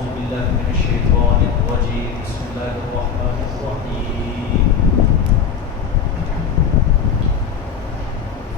أعوذ بالله من الشيطان الرجيم بسم الله الرحمن الرحيم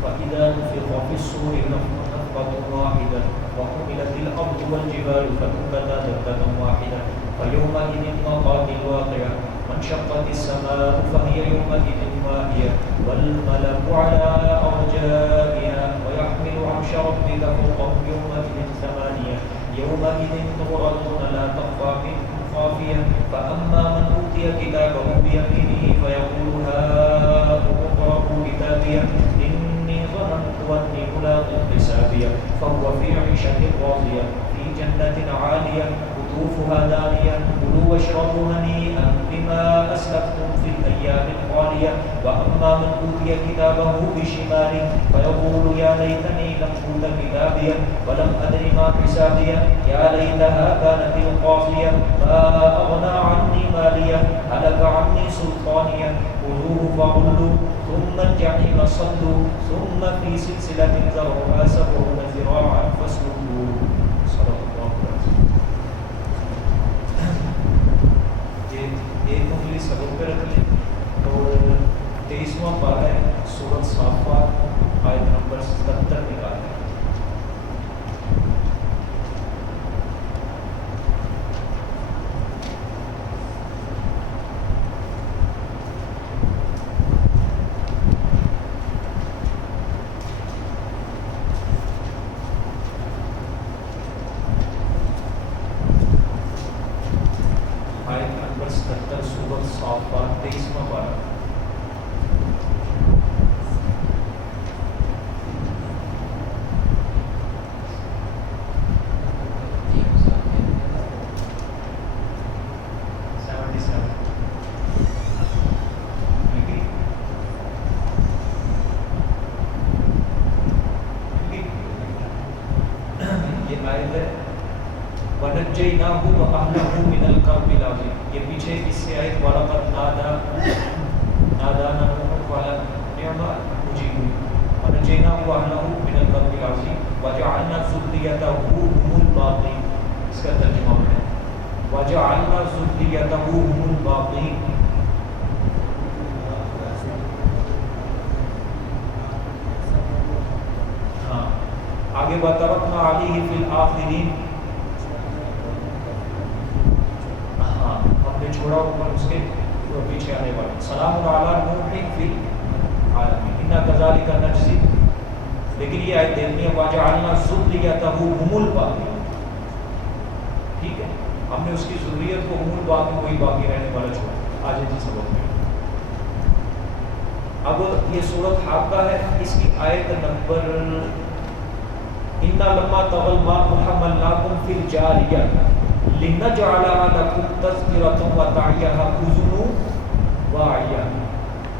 فإذا نفخ في الصور نفخة واحدة وحملت الأرض والجبال فدكتا دكة واحدة فيومئذ وقعت الواقعة وانشقت السماء فهي يومئذ واهية والملك على أرجائها ويحمل عرش ربك فوقهم يومئذ ثمانية يومئذ تعرضون لا تخفى منكم خافية فأما من أوتي كتابه بيمينه فيقول هاؤم اقرءوا كتابيه إني ظننت أني ملاق حسابيه فهو في عيشة راضية في جنة عالية قطوفها دانية كلوا واشربوا هنيئا بما أسلفتم في الأيام الخالية وأما من أوتي كتابه بشماله فيقول يا ليتني لم أوت كتابيه ولم أدر ما حسابيه يا ليتها كانت القاضية ما أغنى عني ماليه هلك عني سلطانيه خذوه فغلوه ثم الجحيم صلوا ثم في سلسلة ذرعها 70 ذراعا فاسلكوه صدق الله العظيم. ایک انگلی سبق پہ رکھ لیں اور 23واں پارہ ہے سورۃ صافات آیت نمبر 77 نکالیں. سورۃ صافات 23واں پارہ. یہ آیت ہے وَنَجَّيْنَاهُ وَأَهْلَهُ مِنَ الْكَرْبِ الْعَظِيمِ. یہ پیچھے اس سے آیت وَلَقَدْ نَادَانَا نُوحٌ فَلَنِعْمَ الْمُجِيبُونَ وَنَجَّيْنَاهُ وَأَهْلَهُ مِنَ الْكَرْبِ الْعَظِيمِ وَجَعَلْنَا ذُرِّيَّتَهُ هُمُ الْبَاقِينَ. اس کا ترجمہ ہے وَجَعَلْنَا ذُرِّيَّتَهُ هُمُ الْبَاقِينَ. ہاں آگے وَتَرَكْنَا عَلَيْهِ فِي الْآخِرِينَ. چھوڑا اوپر اس کے پیچھے آنے والے سلام علی نوح فی العالمین انا کذالک نجزی. لیکن یہ آیت دیکھنی ہے وجعلنا ذریتہ هم الباقین. ٹھیک ہے ہم نے اس کی ذریت کو هم الباقین وہی باقی رہنے والا چھوڑا. آج جی سبق میں اب یہ سورۃ حاقہ ہے. اس کی آیت نمبر انا لما طغى الماء حملناکم فی الجاریہ لِنَجْعَلَهَا لَكُمْ تَذْكِرَةً وَتَعِيَهَا أُذُنٌ وَاعِيَةٌ.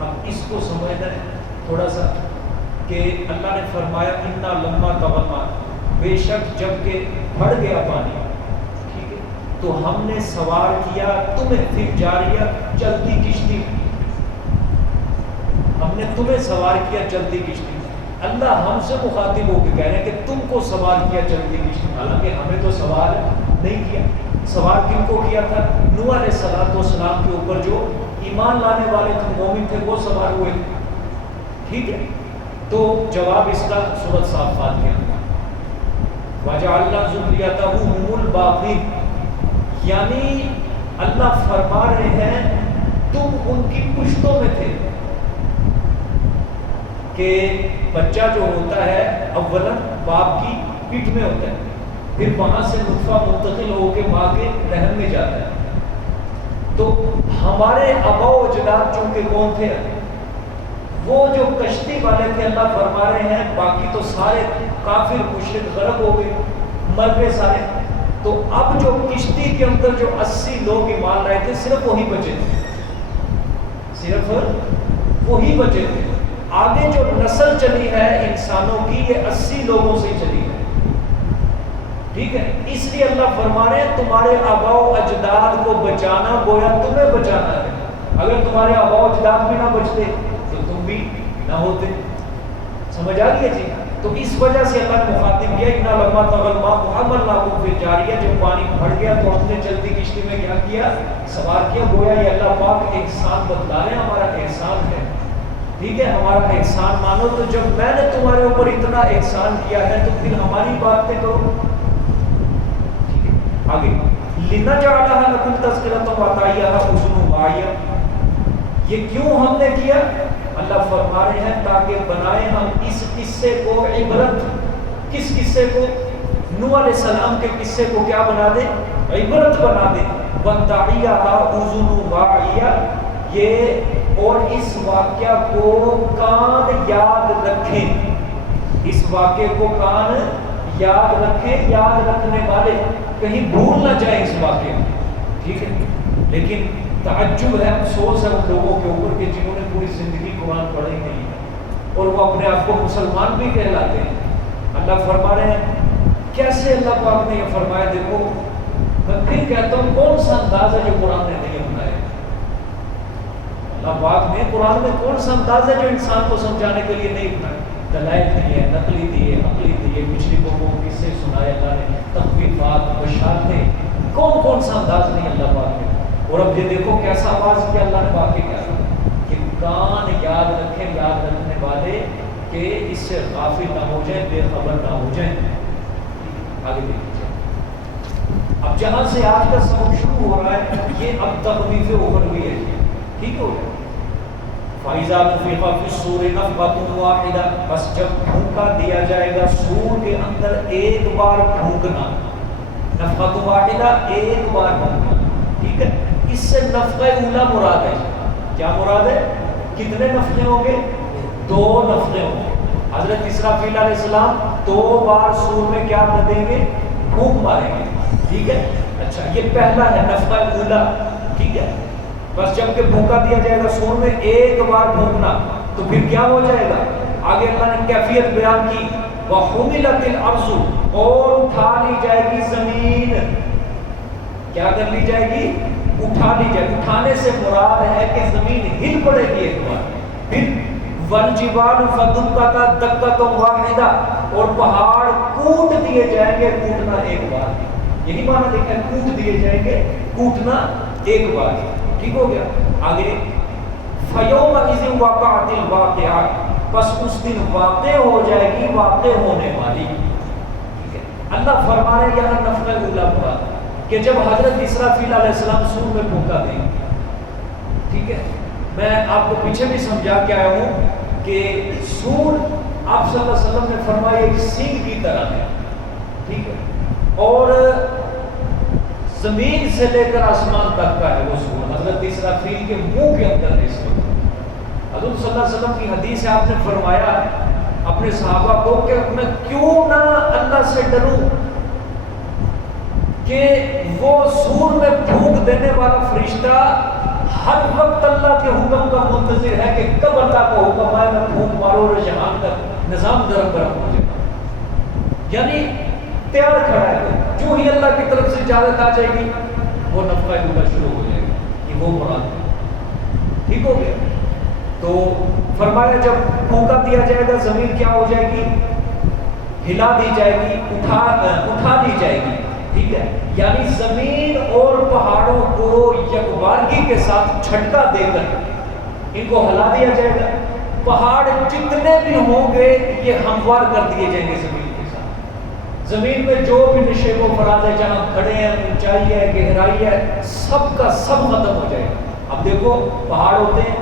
اب اس کو سمجھنا ہے تھوڑا سا کہ اللہ نے فرمایا اِنَّا لَمَّا طَغَى الْمَاءُ، بے شک جب کہ بڑھ گیا پانی، ٹھیک ہے تو ہم نے سوار کیا تمہیں فی الجاریہ چلتی کشتی. ہم نے تمہیں سوار کیا چلتی کشتی. اللہ ہم سے مخاطب ہو کے کہہ رہے ہیں کہ تم کو سوار کیا چلتی کشتی، حالانکہ ہمیں تو سوار نہیں کیا. سوار کن کو کیا تھا؟ نوح علیہ السلام کے اوپر جو ایمان لانے والے تھے، مومن تھے، وہ سوار ہوئے. ٹھیک ہے تو جواب اس کا سورۃ صافات کے اندر وَجَعَلْنَا ذُرِّيَّتَهُ هُمُ الْبَاقِينَ. یعنی اللہ فرما رہے ہیں تم ان کی پشتوں میں تھے کہ بچہ جو ہوتا ہے اولا باپ کی پیٹھ میں ہوتا ہے، پھر وہاں سے نطفہ منتقل ہو کے ماں کے رحم میں جاتا ہے. تو ہمارے آبا و اجداد چونکہ کون تھے؟ وہ جو کشتی والے تھے. اللہ فرما رہے ہیں باقی تو سارے کافر مشرک غرق ہو گئے، مر گئے سارے. تو اب جو کشتی کے اندر جو 80 لوگ ایمان لائے تھے صرف وہی بچے تھے، صرف وہی بچے تھے. آگے جو نسل چلی ہے انسانوں کی یہ 80 لوگوں سے چلی ہے. ٹھیک ہے اس لیے اللہ فرما رہے ہیں تمہارے آباء و اجداد کو بچانا گویا تمہیں بچانا ہے. اگر تمہارے آباء و اجداد بھی نہ بچتے تو تم بھی نہ ہوتے. سمجھ آ گئی ہے جی؟ تو اس وجہ سے اللہ نے مخاطب کیا اتنا لمبا تغلما محمد لاکھوں پہ جاری ہے. جب پانی بڑھ گیا تو ہم نے چلتی کشتی میں کیا کیا؟ سوار کیا. گویا یہ اللہ پاک احسان بتلا رہے ہیں، ہمارا احسان ہے، ٹھیک ہے، ہمارا احسان مانو. تو جب میں نے تمہارے اوپر اتنا احسان کیا ہے تو پھر ہماری باتیں کرو. ٹھیک ہے، آگے لِنَجْعَلَهَا لَكُمْ تَذْكِرَةً وَتَعِيَهَا أُذُنٌ وَاعِيَةٌ. یہ کیوں ہم نے کیا؟ اللہ فرما رہے ہیں تاکہ بنائیں ہم اس قصے کو عبرت. کس قصے کو؟ نوح علیہ السلام کے قصے کو کیا بنا دیں؟ عبرت بنا دیں. وَتَعِيَهَا أُذُنٌ وَاعِيَةٌ، یہ اور اس واقعہ کو کان یاد رکھیں. اس واقعے کو کان یاد رکھیں، یاد رکھنے والے کہیں بھول نہ جائیں اس واقعے میں. ٹھیک ہے، لیکن تعجب ہے، افسوس ہے ان لوگوں کے اوپر کہ جنہوں نے پوری زندگی قرآن پڑھی نہیں ہے اور وہ اپنے آپ کو مسلمان بھی کہلاتے ہیں. اللہ فرما رہے ہیں کیسے اللہ پاک نے یہ فرمایا. دیکھو میں پھر کہتا ہوں کون سا انداز ہے جو قرآن نے نہیں اپنایا. اللہ پاک نے قرآن میں کون سا انداز ہے جو انسان کو سمجھانے کے لیے نہیں اپنایا. دلائل دیے، نقلی دیے، عقلی دیے، پچھلی قوموں کو کس سے سنائے اللہ نے، تخفیفات، بشارتیں، کون سا انداز نہیں اللہ پاک نے. اور اب یہ دیکھو کیسا آواز کیا اللہ نے باقی کیا کہ کان یاد رکھیں، یاد رکھنے والے کہ اس سے غافل نہ ہو جائیں، بے خبر نہ ہو جائیں. آگے دیکھیے اب جہاں سے آج کا سبق شروع ہو رہا ہے یہ اب تخفیف اخروی ہے. ٹھیک ہو گیا. فَإِذَا نُفِخَ فِي الصُّورِ نَفْخَةٌ وَاحِدَةٌ، بس جب پھونکا دیا جائے گا سور کے اندر ایک بار پھونکنا. نفخۃ واحدہ، ایک بار پھونکنا. ٹھیک ہے، اس سے نفخہ اولا مراد ہے. کیا مراد ہے؟ کتنے نفخے ہوں گے؟ 2 نفخے ہوں گے. حضرت اسرافیل علیہ السلام 2 بار سور میں کیا کر دیں گے؟ پھونک ماریں گے. ٹھیک ہے، اچھا یہ پہلا ہے نفخہ اولا. ٹھیک ہے، بس جب کہ پھونکا دیا جائے گا سور میں ایک بار پھونکنا تو پھر کیا ہو جائے گا؟ آگے اللہ نے کیفیت بیان کی. وَحُمِلَتِ الْأَرْضُ، اور اٹھا لی جائے گی زمین. کیا کر لی جائے گی؟ اٹھا لی جائے. اٹھانے سے مراد ہے کہ زمین ہل پڑے گی ایک بار. پھر وَالْجِبَالُ فَدُكَّتَا دَكَّةً وَاحِدَةً، اور پہاڑ کوٹ دیے جائیں گے، کوٹنا ایک بار. یہی معنی دیکھیں، کوٹ دیے جائیں گے، کوٹنا ایک بار. ٹھیک ہو گیا. آگے فَيَوْمَئِذٍ وَقَعَتِ الْوَاقِعَةُ، بس اس دن واقع ہو جائے گی واقع ہونے والی. ٹھیک ہے، اللہ فرما رہے یہاں نفخہ اولا مراد کہ جب حضرت اسرافیل علیہ السلام سور میں پھونکا دیں. ٹھیک ہے، میں آپ کو پیچھے بھی سمجھا کے آیا ہوں کہ سور آپ صلی اللہ علیہ وسلم نے فرمایا ایک سینگ کی طرح ہے. ٹھیک ہے، اور زمین سے لے کر آسمان تک کا ہے وہ سور. حضرت اسرافیل کے منہ کے اندر ہے اس وقت. حضور صلی اللہ علیہ وسلم کی حدیث ہے، آپ نے فرمایا اپنے صحابہ کو کہ میں کیوں نہ اللہ سے ڈروں کہ وہ سور میں پھونک دینے والا فرشتہ ہر وقت اللہ کے حکم کا منتظر ہے کہ کب اللہ کا حکم آئے میں پھونک ماروں اور جہان کا نظام درم برہم ہو جائے. یعنی تیار کھڑا ہے، جو ہی اللہ کی طرف سے اجازت آ جائے گی وہ نفخہ اولا شروع ہو جائے گا. یہ وہ مراد ہے. ٹھیک ہو گیا. تو فرمایا جب پھونکا دیا جائے گا زمین کیا ہو جائے گی؟ ہلا دی جائے گی، اٹھا دی جائے گی. ٹھیک ہے، یعنی زمین اور پہاڑوں کو یکبارگی کے ساتھ جھٹکا دے کر ان کو ہلا دیا جائے گا. پہاڑ جتنے بھی ہوں گے یہ ہموار کر دیے جائیں گے زمین کے ساتھ. زمین میں جو بھی نشیب و فراز ہے، جہاں کھڑے ہیں، اونچائی ہے، گہرائی ہے، سب کا سب ختم ہو جائے گا. اب دیکھو پہاڑ ہوتے ہیں،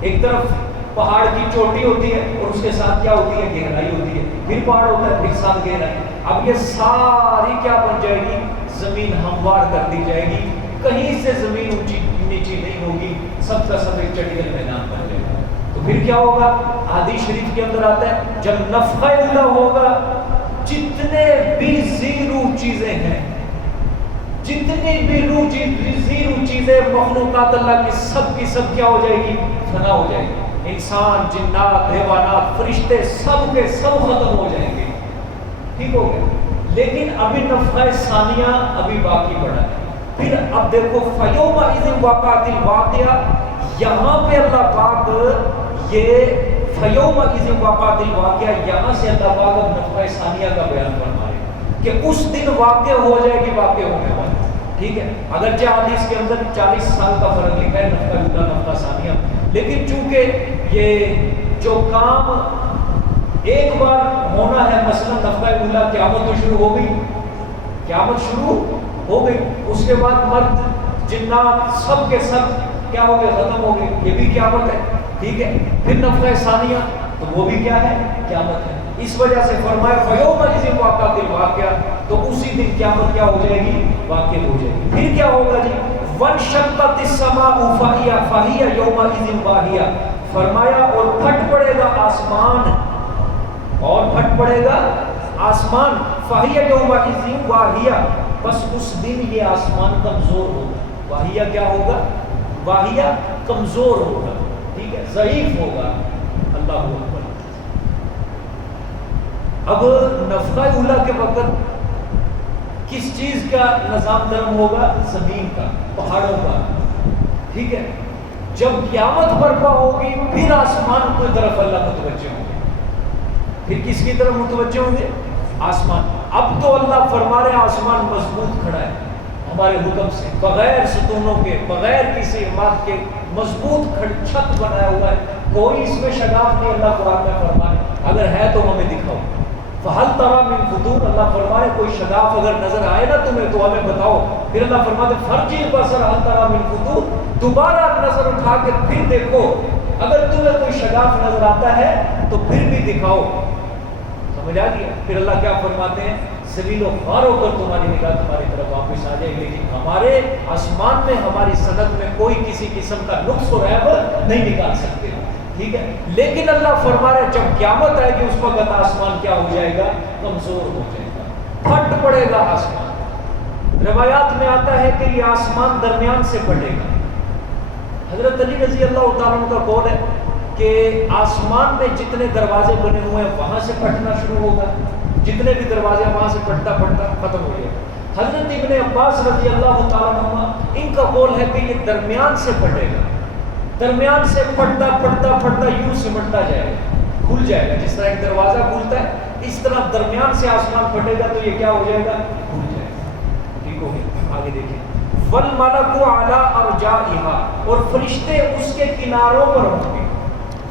ایک طرف پہاڑ کی چوٹی ہوتی ہے اور اس کے ساتھ کیا ہوتی ہے؟ گہرائی ہوتی ہے. پھر پہاڑ ہوتا ہے، پھر ساتھ گہرائی. اب یہ ساری کیا بن جائے گی؟ زمین ہموار کر دی جائے گی. کہیں سے زمین اونچی نیچی نہیں ہوگی، سب کا سب ایک چڑیل میدان بن جائے گا. تو پھر کیا ہوگا؟ حدیث شریف کے اندر آتا ہے جب نفخہ اولا ہوگا جتنے بھی زیرو چیزیں ہیں، جتنی بھی زیرو چیزیں مخلوقات اللہ کی سب کیا ہو جائے گی؟ فنا ہو جائے گی. انسان، جنات، حیوانات، فرشتے سب کے سب ختم ہو جائیں گے. ٹھیک ہو گیا. لیکن ابھی نفخہ ثانیہ ابھی باقی پڑا ہے. پھر اب دیکھو فَيَوْمَئِذٍ وَقَعَتِ الْوَاقِعَةُ، یہاں پہ اللہ پاک یہ فَيَوْمَئِذٍ وَقَعَتِ الْوَاقِعَةُ، یہاں سے اللہ پاک اب نفخہ ثانیہ کا بیان فرما رہے ہیں کہ اس دن واقع ہو جائے گی واقع ہونے والی. ٹھیک ہے، اگرچہ حدیث کے اندر 40 سال کا فرق لکھا ہے نفخہ اولا نفخہ ثانیہ، لیکن چونکہ یہ جو کام ایک بار ہونا ہے، مثلا نفخہ اولا قیامت تو شروع ہو گئی، قیامت شروع ہو گئی، اس کے بعد مرد جنات سب کے سب کیا ہو گئے، ختم ہو گئے، یہ بھی قیامت ہے. ٹھیک ہے، پھر نفخہ ثانیہ تو وہ بھی کیا ہے، قیامت ہے. اس وجہ سے فرمایا فَيَوْمَئِذٍ وَقَعَتِ الْوَاقِعَةُ، تو اسی دن قیامت کیا ہو جائے گی، واقع ہو جائے گی. پھر کیا ہوگا جی، وَانشَقَّتِ السَّمَاءُ فَهِيَ يَوْمَئِذٍ وَاهِيَةٌ، فرمایا اور پھٹ پڑے گا آسمان، اور پھٹ پڑے گا آسمان، فَهِيَ يَوْمَئِذٍ وَاهِيَةٌ، بس اس دن یہ آسمان کمزور ہوگا. واہیہ کیا ہوگا، واہیہ کمزور ہوگا، ٹھیک ہے، ضعیف ہوگا. اللہ اکبر. اب نفخہ اولا کے وقت کس چیز کا نظام گرم ہوگا، زمین کا، پہاڑوں کا. ٹھیک ہے، جب قیامت برپا ہوگی پھر آسمان کی طرف اللہ متوجہ ہوں گے. پھر کس کی طرف متوجہ ہوں گے، آسمان. اب تو اللہ فرما رہے آسمان مضبوط کھڑا ہے ہمارے حکم سے، بغیر ستونوں کے، بغیر کسی عمارت کے مضبوط چھت بنایا ہوا ہے، کوئی اس میں شگاف نہیں. اللہ قرآن میں فرمائے اگر ہے تو ہمیں دکھاؤ. فَهَلْ تَرَىٰ مِن فُطُورٍ، اللہ فرمائے کوئی شگاف اگر نظر آئے نا تمہیں تو ہمیں بتاؤ. پھر اللہ فرماتے فَارْجِعِ الْبَصَرَ هَلْ تَرَىٰ مِن فُطُورٍ، دوبارہ نظر اٹھا کے پھر دیکھو، اگر تمہیں کوئی شگاف نظر آتا ہے تو پھر بھی دکھاؤ. سمجھ آ گیا؟ پھر اللہ کیا فرماتے ہیں، ذلیل و خوار ہو کر تمہاری نگاہ تمہاری طرف واپس آ جائے گی، لیکن ہمارے آسمان میں، ہماری صنعت میں کوئی کسی قسم کا نقص و عیب نہیں نکال سکتے. ٹھیک ہے، لیکن اللہ فرما رہا ہے جب قیامت آئے گی اس وقت آسمان کیا ہو جائے گا، کمزور ہو جائے گا، پھٹ پڑے گا آسمان. روایات میں آتا ہے کہ یہ آسمان درمیان سے پھٹے گا. حضرت علی رضی اللہ تعالیٰ عنہ کا قول ہے کہ آسمان میں جتنے دروازے بنے ہوئے ہیں وہاں سے پھٹنا شروع ہوگا، جتنے بھی دروازے وہاں سے پھٹتا پھٹتا ختم ہو جائے گا. حضرت ابن عباس رضی اللہ تعالیٰ عنہ ان کا قول ہے کہ یہ درمیان سے پھٹے گا، درمیان سے پھٹتا پھٹتا پھٹتا یوں سمٹتا جائے گا، کھل جائے گا. جس طرح ایک دروازہ کھلتا ہے اس طرح درمیان سے آسمان پھٹے گا تو یہ کیا ہو جائے گا، کھل جائے گا. ٹھیک ہو گیا، آگے دیکھیں. وَالْمَلَكُ عَلَىٰ أَرْجَائِهَا، اور فرشتے اس کے کناروں پر ہوں گے.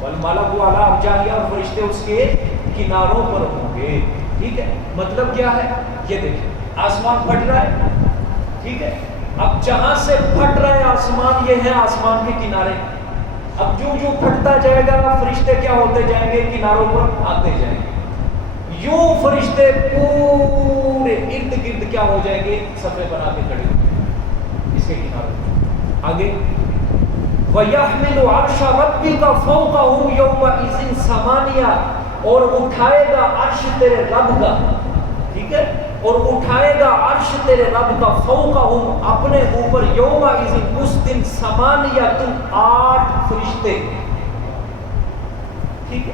وَالْمَلَكُ عَلَىٰ أَرْجَائِهَا، اور فرشتے اس کے کناروں پر ہوں گے. ٹھیک ہے، مطلب کیا ہے، یہ دیکھیں آسمان پھٹ رہا ہے. ٹھیک ہے، اب جہاں سے پھٹ رہا ہے آسمان یہ ہے آسمان کے کنارے. اب جو جو پھٹتا جائے گا فرشتے کیا ہوتے جائیں گے، کناروں پر آتے جائیں گے. یوں فرشتے پورے ارد گرد کیا ہو جائیں گے، صفے بنا کے کھڑے اس کے کناروں پر. آگے وَيَحْمِلُ عَرْشَ رَبِّكَ فَوْقَهُ يَوْمَئِذٍ ثَمَانِيَةٌ، اور اٹھائے گا عرش تیرے رب کا. ٹھیک ہے، اور اٹھائے گا عرش تیرے رب کا فوقہ اپنے اوپر یومئذ اس دن ثمانیۃ 8 فرشتے. ٹھیک ہے،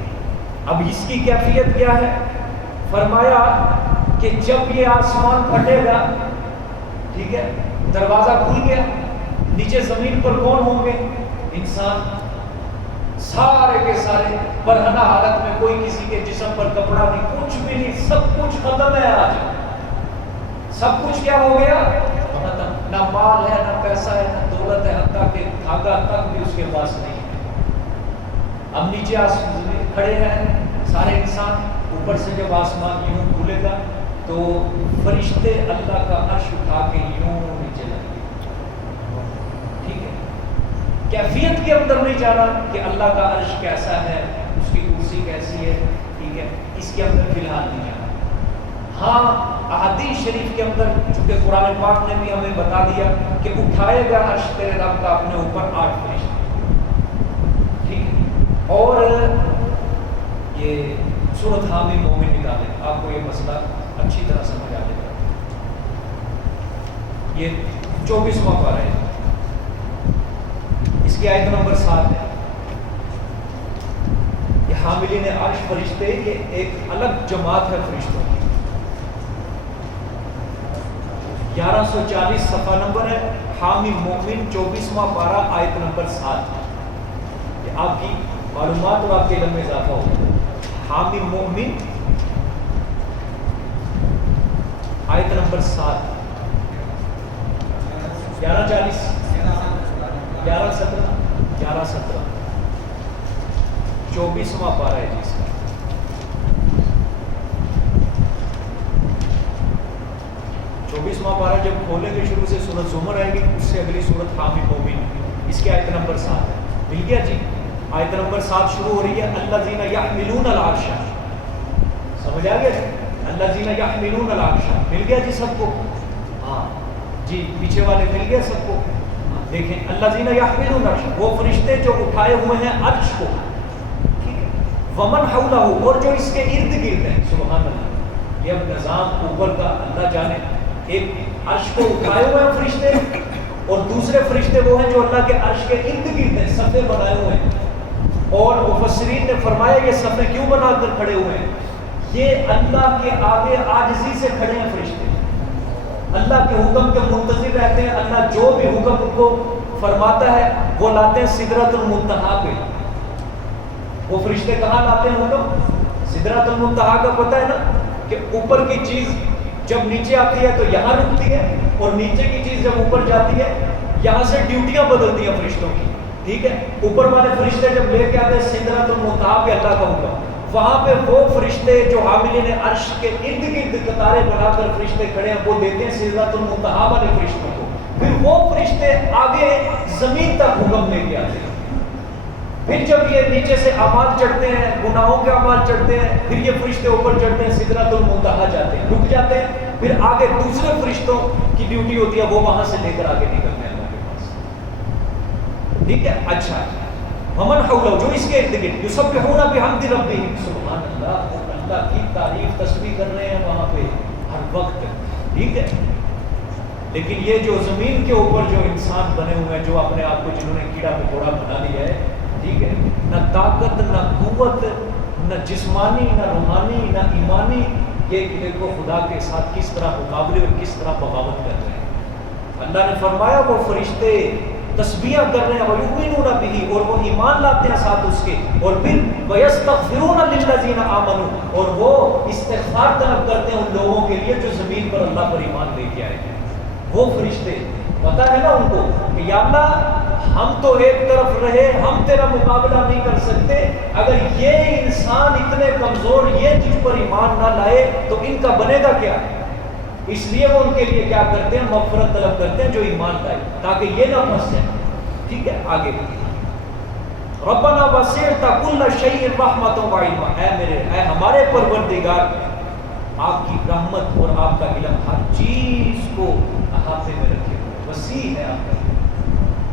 اب اس کی کیفیت کیا ہے، فرمایا کہ جب یہ آسمان پھٹے گا، ٹھیک ہے، دروازہ کھل گیا، نیچے زمین پر کون ہوں گے، انسان سارے کے سارے برہنہ حالت میں، کوئی کسی کے جسم پر کپڑا نہیں، کچھ بھی نہیں، سب کچھ ختم ہے. آج سب کچھ کیا ہو گیا، ختم. نہ مال ہے، نہ پیسہ ہے، نہ دولت ہے، حتیٰ کہ دھاگا تک بھی اس کے پاس نہیں ہے. اب نیچے کھڑے ہیں سارے انسان، اوپر سے جب آسمان یوں کھلے گا تو فرشتے اللہ کا عرش اٹھا کے یوں نیچے لگیں گے. ٹھیک ہے، کیفیت کے اندر نہیں جانا کہ اللہ کا عرش کیسا ہے، اس کی کرسی کیسی ہے. ٹھیک ہے، اس کے اندر فی الحال نہیں جانا. ہاں احادیث شریف کے اندر چونکہ قرآن پاک نے بھی ہمیں بتا دیا کہ اٹھائے گا عرش تیرے رب کا اپنے اوپر 8 فرشتے. ٹھیک ہے، اور یہ سورۃ حامی مومن نکالے، آپ کو یہ مسئلہ اچھی طرح سمجھ آ جائے گا. یہ 24واں پارہ ہے، اس کی آیت نمبر 7 ہے. یہ حاملین عرش فرشتے یہ ایک الگ جماعت ہے فرشتوں کی. 1140 صفحہ نمبر ہے، حامی مومن 24واں پارہ آیت نمبر 7. یہ آپ کی معلومات اور آپ کے علم میں اضافہ ہوگا. حامی مومن آیت نمبر 7 11:40 11:17 11:17 24واں پارہ ہے جی اس کا. پارہ جب کھولیں گے شروع سے سورۃ زمر آئے گی, اس سے اگلی سورۃ حامی مومن, اس کی آیت نمبر 7 ہے. مل گیا جی. آیت نمبر 7 شروع ہو رہی ہے الذین یحملون العرش. سمجھ آ گیا جی؟ الذین یحملون العرش مل گیا جی سب کو؟ ہاں جی, پیچھے والے مل گیا سب کو؟ دیکھیں الذین یحملون العرش, وہ فرشتے جو اٹھائے ہوئے ہیں عرش کو, ٹھیک ہے. ومن حولہ, اور جو اس کے ارد گرد ہیں. سبحان اللہ, یہ اب نظام اوپر کا اللہ جانے. ایک عرش کو اٹھائے ہوئے ہیں فرشتے, اور دوسرے فرشتے وہ ہیں جو اللہ کے عرش کے ارد گرد ہیں, صفے بنائے ہوئے ہیں. اور مفسرین نے فرمایا یہ صفے کیوں بنا کر کھڑے ہوئے ہیں؟ یہ اللہ کے آگے عاجزی سے کھڑے ہیں فرشتے, اللہ کے حکم کے منتظر رہتے ہیں. اللہ جو بھی حکم ان کو فرماتا ہے وہ لاتے ہیں سدرۃ المنتہا پہ. وہ فرشتے کہاں لاتے ہیں حکم؟ سدرۃ المنتہا کا پتہ ہے نا, کہ اوپر کی چیز جب نیچے آتی ہے تو یہاں رکتی ہے, اور نیچے کی چیز جب اوپر جاتی ہے یہاں سے ڈیوٹیاں بدلتی ہیں فرشتوں کی, ٹھیک ہے. اوپر والے فرشتے جب لے کے آتے ہیں سدرۃ المنتہا پہ اللہ کا حکم, وہاں پہ وہ فرشتے جو حاملین عرش کے ارد گرد قطاریں بنا کر فرشتے کھڑے ہیں وہ دیتے ہیں سدرۃ المنتہا والے فرشتوں کو. پھر وہ فرشتے آگے زمین تک حکم لے کے آتے ہیں. پھر جب یہ نیچے سے اعمال چڑھتے ہیں, گناہوں کے اعمال چڑھتے ہیں, پھر یہ فرشتے اوپر چڑھتے ہیں سدرۃ المنتہا جاتے ہیں, رک جاتے ہیں. پھر آگے دوسرے فرشتوں کی ڈیوٹی ہوتی ہے, وہ وہاں سے لے کر آگے نکلتے ہیں اللہ کے پاس, ٹھیک ہے. اچھا, ومن حولہ, جو اس کے ارد گرد, یسبحون بحمد ربہم. سبحان اللہ, اللہ کی تعریف تسبیح کر رہے ہیں وہاں پہ ہر وقت, ٹھیک ہے. لیکن یہ جو زمین کے اوپر جو انسان بنے ہوئے ہیں, جو اپنے آپ کو جنہوں نے کیڑا مکوڑا بنا لیا ہے, ٹھیک ہے, نہ طاقت نہ قوت, نہ جسمانی نہ روحانی نہ ایمانی, یہ دیکھو خدا کے ساتھ کس طرح مقابلے اور کس طرح بغاوت کر رہے ہیں. اللہ نے فرمایا وہ فرشتے تسبیح کر رہے ہیں, وَيُؤْمِنُونَ بِهِ, اور وہ ایمان لاتے ہیں ساتھ اس کے, اور پھر وَيَسْتَغْفِرُونَ لِلَّذِينَ آمَنُوا, اور وہ استغفار طلب کرتے ہیں ان لوگوں کے لیے جو زمین پر اللہ پر ایمان لے کے آئے ہیں. وہ فرشتے پتہ ہے نا ان کو کہ یا اللہ ہم تو ایک طرف رہے, ہم تیرا مقابلہ نہیں کر سکتے, اگر یہ انسان اتنے کمزور یہ تجھ پر ایمان نہ لائے تو ان کا بنے گا کیا؟ اس لیے وہ ان کے لیے کیا کرتے ہیں, مغفرت طلب کرتے ہیں جو ایمان لائے, تاکہ یہ نہ پھنس جائیں. ٹھیک ہے, آگے ربنا وسعت کل شیء رحمۃ وعلما, اے ہمارے پروردگار, آپ کی رحمت اور آپ کا علم ہر چیز کو احاطے میں رکھے, وسیع ہے آپ کا.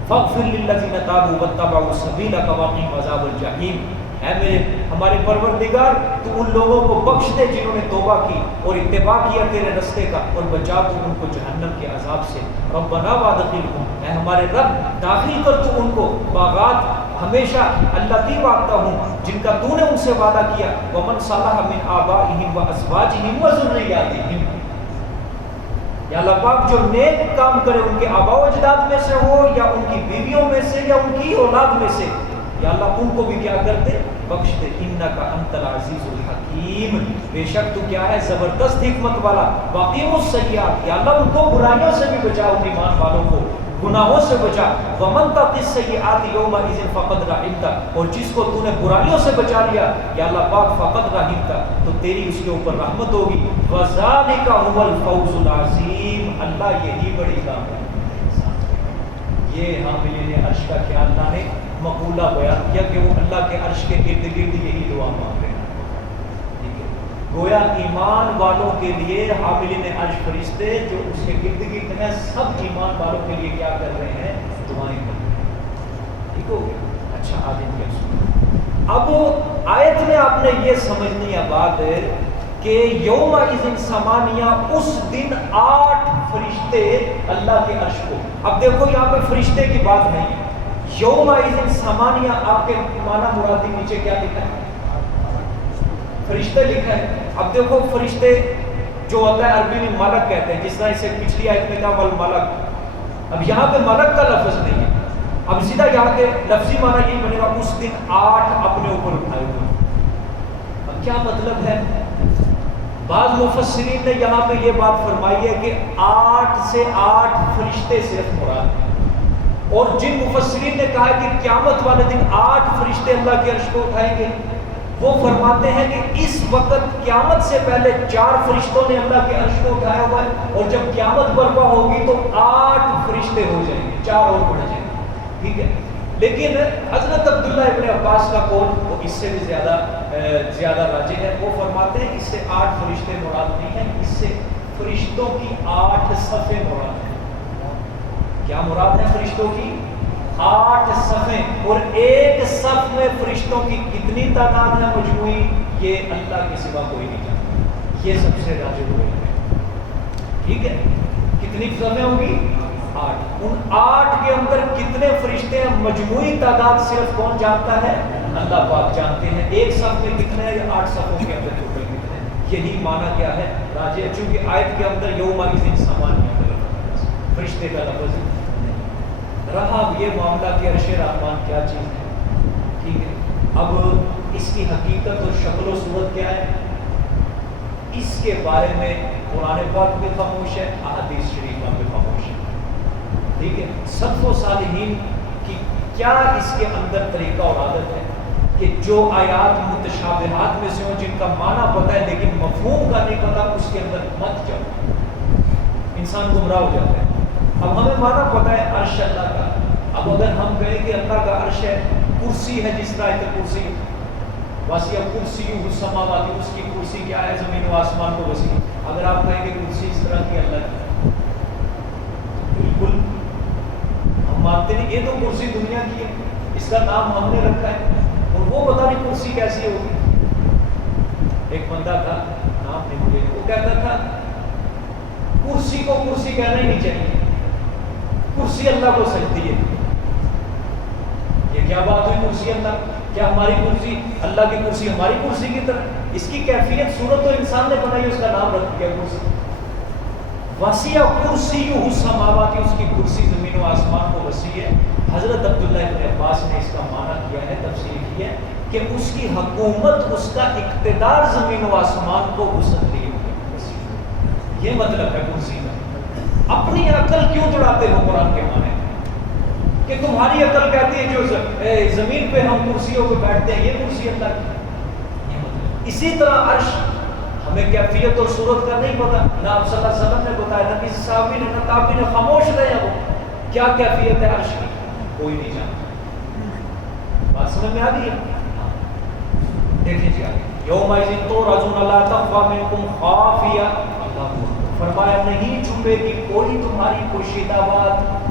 فاغفر للذین تابوا واتبعوا سبیلک وقهم عذاب الجحیم, اے میرے ہمارے پروردگار تو ان لوگوں کو بخش دے جنہوں نے توبہ کی اور اتباع کیا تیرے رستے کا, اور بچا تو ان کو جہنم کے عذاب سے. ربنا وادخلهم, اے ہمارے رب داخل کر تو ان کو باغات ہمیشہ اللاتی وعدتہ ہوں جن کا تو نے ان سے وعدہ کیا, ومن صلح من آبائہم وازواجہم وذریاتہم, یا اللہ پاک جو نیک کام کرے ان کے آباء و اجداد میں سے ہو یا ان کی بیویوں میں سے یا ان کی اولاد میں سے, یا اللہ ان کو بھی کیا کر دے, بخش دے. انک انت العزیز الحکیم, بے شک تو کیا ہے زبردست حکمت والا. واقیم السیئات, یا اللہ ان کو برائیوں سے بھی بچا, ان ایمان والوں کو گناہوں سے بچا. ومن تق السیئات یومئذ فقد رحمتہ, اور جس کو تو نے برائیوں سے بچا لیا یا اللہ پاک فقد رحمتہ, تو تیری اس کے اوپر رحمت ہوگی. وذالک هو الفوز العظیم, اللہ یہی بڑی کامیابی. یہ حاملین عرش کا کیا اللہ نے مقولہ بیان کیا کہ وہ اللہ کے عرش کے ارد گرد یہی دعا مانگ رہے ہیں. گویا ایمان والوں کے لیے حاملین عرش فرشتے جو اس کے ارد گرد ہیں, سب ایمان والوں کے لیے کیا کر رہے ہیں, دعائیں کر رہے ہیں. ٹھیک ہو گیا. اچھا آگے کیا سنو, اب آیت میں آپ نے یہ سمجھنی ہے بات کہ یومئذ ثمانیہ, اس دن 8 فرشتے اللہ کے عرش کو. اب دیکھو یہاں پہ فرشتے کی بات نہیں ہے, یومئذ ثمانیہ آپ کے معنی مرادی نیچے کیا لکھا ہے, فرشتے لکھا ہے. اب دیکھو فرشتے جو ہوتا ہے عربی میں ملک کہتے ہیں, جس طرح اسے پچھلی آیت میں کہا والملک, اب یہاں پہ ملک کا لفظ نہیں ہے. اب سیدھا یہاں کے لفظی معنی یہ بنے گا اس دن 8 اپنے اوپر اٹھائے ہوئے. اب کیا مطلب ہے؟ بعض مفسرین نے یہاں پہ یہ بات فرمائی ہے کہ 8 سے 8 فرشتے صرف مراد ہیں. اور جن مفسرین نے کہا کہ قیامت والے دن 8 فرشتے اللہ کے عرش کو اٹھائیں گے، وہ فرماتے ہیں کہ اس وقت قیامت سے پہلے 4 فرشتوں نے اللہ کے عرش کو اٹھایا ہوا ہے، اور جب قیامت برپا ہوگی تو 8 فرشتے ہو جائیں گے، 4 اور بڑھ جائیں گے. ٹھیک ہے. لیکن حضرت عبداللہ ابن عباس کا قول وہ اس سے بھی زیادہ راجح ہے. وہ فرماتے ہیں اس سے 8 فرشتے مراد نہیں ہیں، اس سے فرشتوں کی 8 صفیں مراد ہیں. کیا مراد ہے؟ فرشتوں کی 8 صفیں. اور ایک صف میں فرشتوں کی کتنی تعداد ہے مجموعی، یہ اللہ کے سوا کوئی نہیں جانتا. یہ سب سے راجح ہوئے ہیں. ٹھیک ہے. کتنی صفیں ہوں گی؟ 8. ان 8 کے اندر کتنے فرشتے ہیں مجموعی تعداد صرف کون جانتا ہے؟ اللہ پاک جانتے ہیں. ایک صف میں کتنے ہیں، 8 صفوں کے اندر ٹوٹل کتنے ہیں. یہی معنی کیا ہے راجح، چونکہ آیت کے اندر یوم سامان فرشتے کا لفظ نہیں رہا. یہ معاملہ کہ عرش رحمان کیا چیز ہے. ٹھیک ہے. اب اس کی حقیقت اور شکل و صورت کیا ہے، اس کے بارے میں قرآن پاک بھی خاموش ہے، احادیث شریفہ بھی خاموش ہے. ٹھیک ہے. سلف و صالحین کی کیا اس کے اندر طریقہ اور عادت ہے کہ جو آیات متشابہات میں سے ہوں، جن کا معنی پتہ ہے لیکن مفہوم کا نہیں پتہ، اس کے اندر مت جاؤ. انسان گمراہ ہو جاتا ہے. اب ہمیں معنی پتہ ہے عرش اللہ کا. اب اگر ہم کہیں کہ اللہ کا عرش ہے، کرسی ہے، جس طرح کرسی واسیہ کرسی السماوات، اس کی کرسی کیا ہے؟ زمین و آسمان کو وسیع. اگر آپ کہیں کہ کرسی اس طرح کی اللہ کی، بالکل ہم مانتے نہیں. یہ تو کرسی دنیا کی ہے، اس کا نام ہم نے رکھا ہے، اور وہ پتہ نہیں کرسی کیسی ہوگی. ایک بندہ تھا، نام نہیں مجھے، وہ کہتا تھا کرسی کو کرسی کہنا ہی نہیں چاہیے، کرسی اللہ کو سجدی ہے. یہ کیا بات ہوئی؟ کرسی اللہ، کیا ہماری کرسی اللہ کی کرسی ہماری کرسی کی طرح؟ اس کی کیفیت صورت تو انسان نے بنائی، اس کا نام رکھ دیا کرسی. وسیع کرسی السماوات، اس کی کرسی زمین و آسمان کو وسیع ہے. حضرت عبداللہ ابن عباس نے اس کا معنی کیا ہے، تفسیر کی ہے کہ اس کی حکومت، اس کا اقتدار زمین و آسمان کو وسعت دی ہے. یہ مطلب ہے کرسی کا. اپنی عقل کیوں جڑاتے ہو قرآن کے معنی کہ تمہاری عقل کہتی ہے جو زمین پہ ہم کرسیوں پہ بیٹھتے ہیں یہ کرسی اللہ کی. اسی طرح عرش ہمیں کیفیت اور صورت کا نہیں پتا، نہ آپ صلی اللہ علیہ وسلم نے بتایا، نہ کسی صحابی نے، نہ تابعی نے. خاموش رہے ہیں. وہ کیا کیفیت ہے عرش کی، کوئی نہیں جانتا. بات سمجھ میں آ گئی ہے؟ دیکھیں جی آگے، یومئذ تعرضون لا تخفی منکم خافیہ. فرمایا نہیں چھپے گی کوئی تمہاری پوشیدہ بات.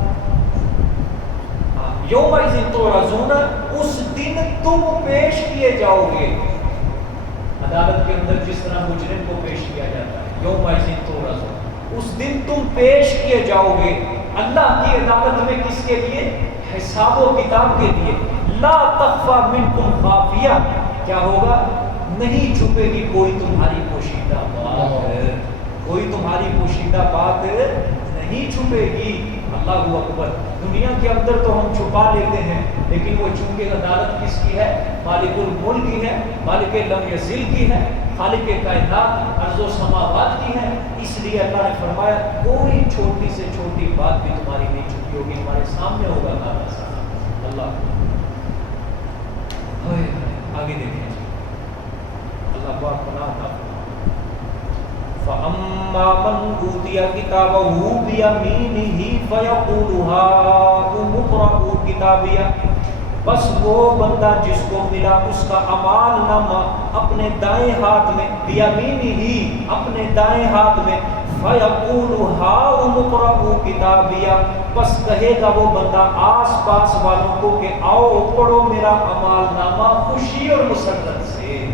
یومئذ تعرضون، اس دن تم پیش کیے جاؤ گے. عدالت کے اندر جس طرح مجرم کو پیش کیا جاتا ہے، یومئذ تعرضون، اس دن تم پیش کیے جاؤ گے اللہ کی عدالت میں. کس کے لیے؟ حساب و کتاب کے لیے. لا تخفی منکم خافیہ، کیا ہوگا؟ نہیں چھپے گی کوئی تمہاری پوشیدہ بات. کوئی تمہاری پوشیدہ بات نہیں چھپے گی. اللہ اکبر. دنیا کے اندر تو ہم چھپا لیتے ہیں، لیکن وہ چونکہ عدالت کس کی ہے؟ مالک الملک کی ہے، مالک لم یزل کی ہے، خالق کائنات ارض و سماوات کی ہے. اس لیے اللہ نے فرمایا کوئی چھوٹی سے چھوٹی بات بھی تمہاری نہیں چھپی ہوگی، ہمارے سامنے ہوگا کالا سارا. اللہ آگے دیکھیں اللہ پاک پناہ عطا فرمائے. فَأَمَّا مَنْ أُوتِيَ كِتَابَهُ بِيَمِينِهِ فَيَقُولُ هَاؤُمُ اقْرَءُوا كِتَابِيَهْ، بس وہ بندہ جس کو ملا اس کا اعمال نامہ اپنے دائیں ہاتھ میں، بِيَمِينِهِ اپنے دائیں ہاتھ میں، فَيَقُولُ هَاؤُمُ اقْرَءُوا كِتَابِيَهْ، بس کہے گا وہ بندہ آس پاس والوں کو کہ آؤ پڑھو میرا اعمال نامہ خوشی اور مسرت سے.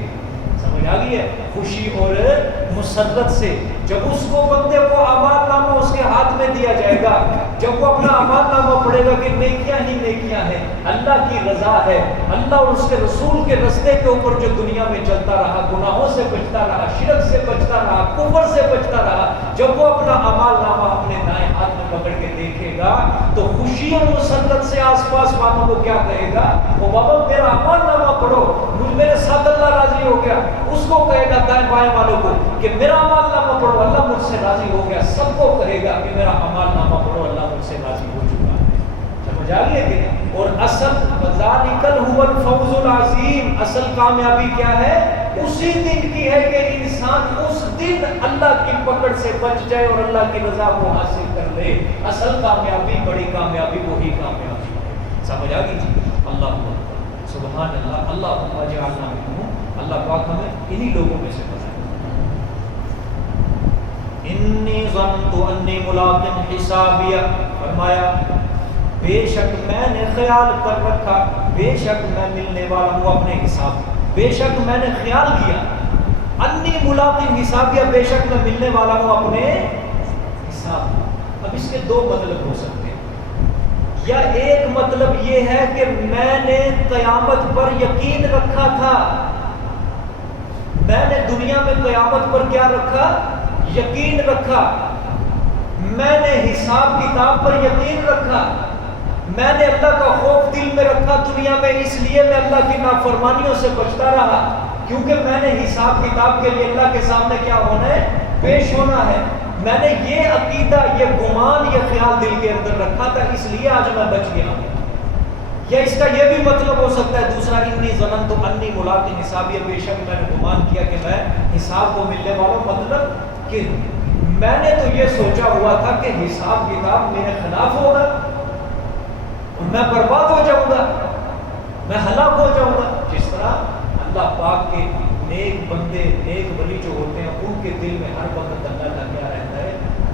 سمجھ سمجھ آ گئی ہے؟ خوشی اور مسرت سے جب اس کو بندے کو اعمال نامہ اس کے ہاتھ میں دیا جائے گا، جب وہ اپنا اعمال نامہ پڑھے گا کہ نیکیاں ہی نیکیاں ہیں، اللہ کی رضا ہے، اللہ اور اس کے رسول کے رستے کے اوپر جو دنیا میں چلتا رہا، گناہوں سے بچتا رہا، شرک سے بچتا رہا، کفر سے بچتا رہا، جب وہ اپنا اعمال نامہ اپنے دائیں ہاتھ میں پکڑ کے دیکھے گا تو خوشی اور مسرت سے آس پاس والوں کو کیا کہے گا؟ وہ بابا میرا اعمال نامہ پڑھو، میرے ساتھ اللہ راضی ہو گیا۔ اس کو کہے گا دائیں بائیں والوں کو کہ میرا اعمال نامہ پڑھو، اللہ مجھ سے راضی ہو گیا۔ سب کو کہے گا کہ میرا اعمال نامہ پڑھو، اللہ مجھ سے راضی ہو چکا ہے۔ سمجھ آ گئی ہے کہ؟ اور اصل ذالک هو الفوز العظیم، اصل کامیابی کیا ہے؟ اسی دن کی ہے کہ انسان اس دن اللہ کی پکڑ سے بچ جائے اور اللہ کی رضا کو حاصل کر لے۔ اصل کامیابی، بڑی کامیابی وہی کامیابی ہے۔ سمجھ آ گئی جی؟ اللہ اکبر، سبحان اللہ، اللہم اجعلنا منہم، اللہ پاک ہمیں انہی لوگوں میں سے بنائے۔ انی ظننت انی ملاق حسابیہ، فرمایا بے شک میں نے خیال کر رکھا، بے شک میں ملنے والا ہوں اپنے حساب، بے شک میں نے خیال کیا، انی ملاق حسابیہ، بے شک میں ملنے والا ہوں اپنے حساب۔ اب اس کے دو مطلب ہو سکتے ہیں، یا ایک مطلب یہ ہے کہ میں نے قیامت پر یقین رکھا تھا، میں نے دنیا میں قیامت پر کیا رکھا؟ یقین رکھا، میں نے حساب کتاب پر یقین رکھا، میں نے اللہ کا خوف دل میں رکھا دنیا میں، اس لیے میں اللہ کی نافرمانیوں سے بچتا رہا، کیونکہ میں نے حساب کتاب کے لیے اللہ کے سامنے کیا ہونا ہے؟ پیش ہونا ہے۔ میں نے یہ عقیدہ، یہ گمان، یہ خیال دل کے اندر رکھا تھا، اس لیے آج میں بچ گیا ہوں۔ یا اس کا یہ بھی مطلب ہو سکتا ہے دوسرا، انی ظننت انی ملاق حسابیہ، بے شک میں نے گمان کیا کہ میں حساب کو ملنے والا ہوں، مطلب کہ میں نے تو یہ سوچا ہوا تھا کہ حساب کتاب میرے خلاف ہوگا، میں برباد ہو جاؤں گا، میں ہلاک ہو جاؤں گا۔ جس طرح اللہ پاک کے نیک بندے، نیک ولی جو ہوتے ہیں، ان کے دل میں ہر وقت اللہ کا کیا رہتا ہے؟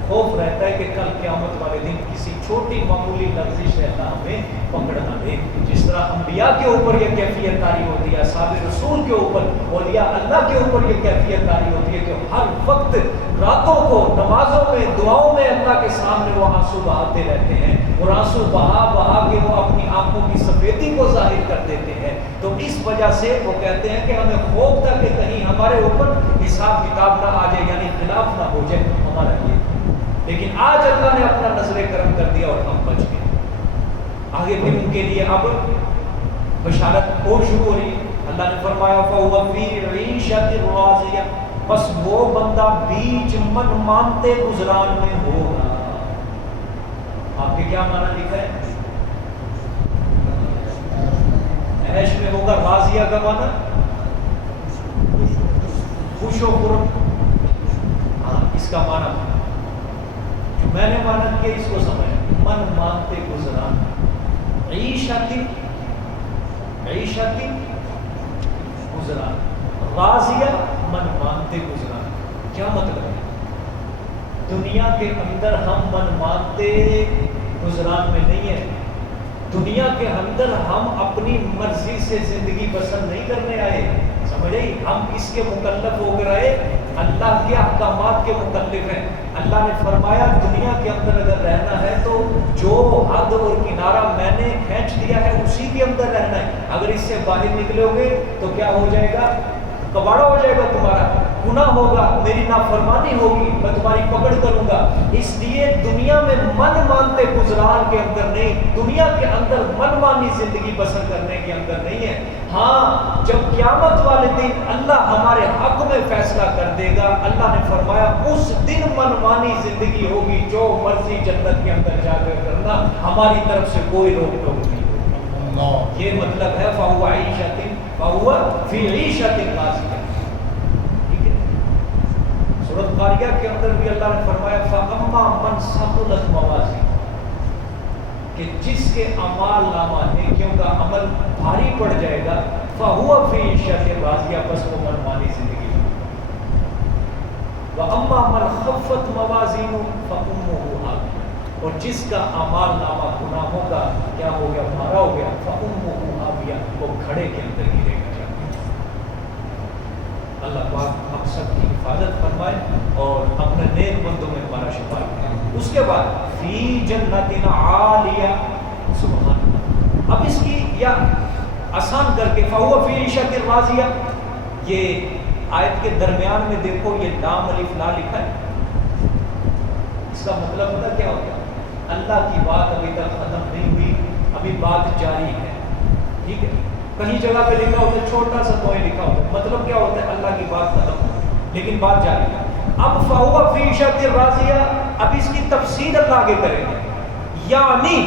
خوف رہتا ہے کہ کل قیامت والے دن کسی چھوٹی معمولی لغزش سے اللہ ہمیں پکڑ نہ دے۔ جس طرح انبیاء کے اوپر یہ کیفیت طاری ہوتی ہے، اصحاب رسول کے اوپر، اولیاء اللہ کے اوپر یہ کیفیت طاری ہوتی ہے کہ ہر وقت راتوں کو نمازوں میں، دعاؤں میں اللہ کے سامنے وہ آنسو بہاتے رہتے ہیں، اور آنسو بہا بہا کے وہ اپنی آنکھوں کی سفیدی کو ظاہر کر دیتے ہیں۔ تو اس وجہ سے وہ کہتے ہیں کہ ہمیں خوف تھا کہ کہیں ہمارے اوپر حساب کتاب نہ آ جائے، یعنی خلاف نہ ہو جائے ہمارا یہ۔ لیکن آج اللہ نے اپنا نظر کرم کر دیا اور ہم بچ گئے۔ آگے پھر ان کے لیے اب بشارت اور شروع ہو رہی ہے۔ اللہ نے فرمایا فَهُوَ فِي عِيشَةٍ رَاضِيَةٍ، بس وہ بندہ بیچ من مانتے گزران میں ہوگا۔ آپ کے کیا معنی لکھا ہے؟ عیش میں ہوگا، راضیہ کا معنی خوش و خرم۔ ہاں، اس کا معنی جو میں نے معنی کیا اس کو سمجھ، من مانتے گزران، عیشت گزران، راضیہ من مانتے گزران۔ کیا مطلب ہے؟ دنیا کے اندر ہم من مانتے گزران میں نہیں ہیں، دنیا کے اندر ہم اپنی مرضی سے زندگی بسر نہیں کرنے آئے، سمجھے؟ ہم اس کے مکلف ہو کر آئے، اللہ کے احکامات کے مکلف ہیں۔ اللہ نے فرمایا دنیا کے اندر اگر رہنا ہے تو جو حد اور کنارہ میں نے کھینچ دیا ہے اسی کے اندر رہنا ہے۔ اگر اس سے باہر نکلو گے تو کیا ہو جائے گا؟ کباڑا ہو جائے گا تمہارا، گناہ ہوگا، میری نافرمانی ہوگی، میں تمہاری پکڑ کروں گا۔ اس لیے دنیا میں من مانتے گزران کے اندر نہیں، دنیا کے اندر من مانی زندگی بسر کرنے کے اندر نہیں ہے۔ ہاں، جب قیامت والے دن اللہ ہمارے حق میں فیصلہ کر دے گا، اللہ نے فرمایا اس دن من مانی زندگی ہوگی، جو مرضی جنت کے اندر جا کر کرنا، ہماری طرف سے کوئی روک ٹوک نہیں ہوگی۔ یہ مطلب ہے فَهُوَ فِي عِيشَةٍ رَاضِيَةٍ۔ ٹھیک ہے، سورۃ قاریہ کے اندر بھی اللہ نے فرمایا فَأَمَّا مَنْ ثَقُلَتْ مَوَازِينُهُ، کہ جس کے اعمال نامہ نیکیوں کا عمل بھاری پڑ جائے گا، فَهُوَ فِي عِيشَةٍ رَاضِيَةٍ، بس وہ منمانی زندگی میں۔ وَأَمَّا مَنْ خَفَّتْ مَوَازِينُهُ فَأُمُّهُ هَاوِيَةٌ، اور جس کا اعمال نامہ گناہوں کا کیا ہو گیا؟ بھارا ہو گیا، فَأُمُّهُ هَاوِيَةٌ، وہ کھڑے کے اندر گرے گا۔ اللہ پاک ہم سب کی حفاظت فرمائے اور اپنے نیک بندوں میں ہمارا شمار کرے. اس کے بعد فی جنت عالیہ، سبحان اللہ. اب اس کی یا آسان کر کے فہو فی عیشۃ راضیہ، یہ آیت کے درمیان میں دیکھو یہ لام الف لا لکھا ہے. اس کا مطلب پتہ کیا ہوتا ہے؟ اللہ کی بات ابھی تک ختم نہیں ہوئی، ابھی بات جاری ہے. ٹھیک ہے، کہیں جگہ پہ لکھا ہوتا ہے چھوٹا سا کوئی لکھا ہوتا ہے، مطلب کیا ہوتا ہے؟ اللہ کی بات ختم ہوئی لیکن بات جاری ہے. اب فہو فی عیشۃ راضیہ، اب اس کی تفصیل اللہ آگے کریں گے. یعنی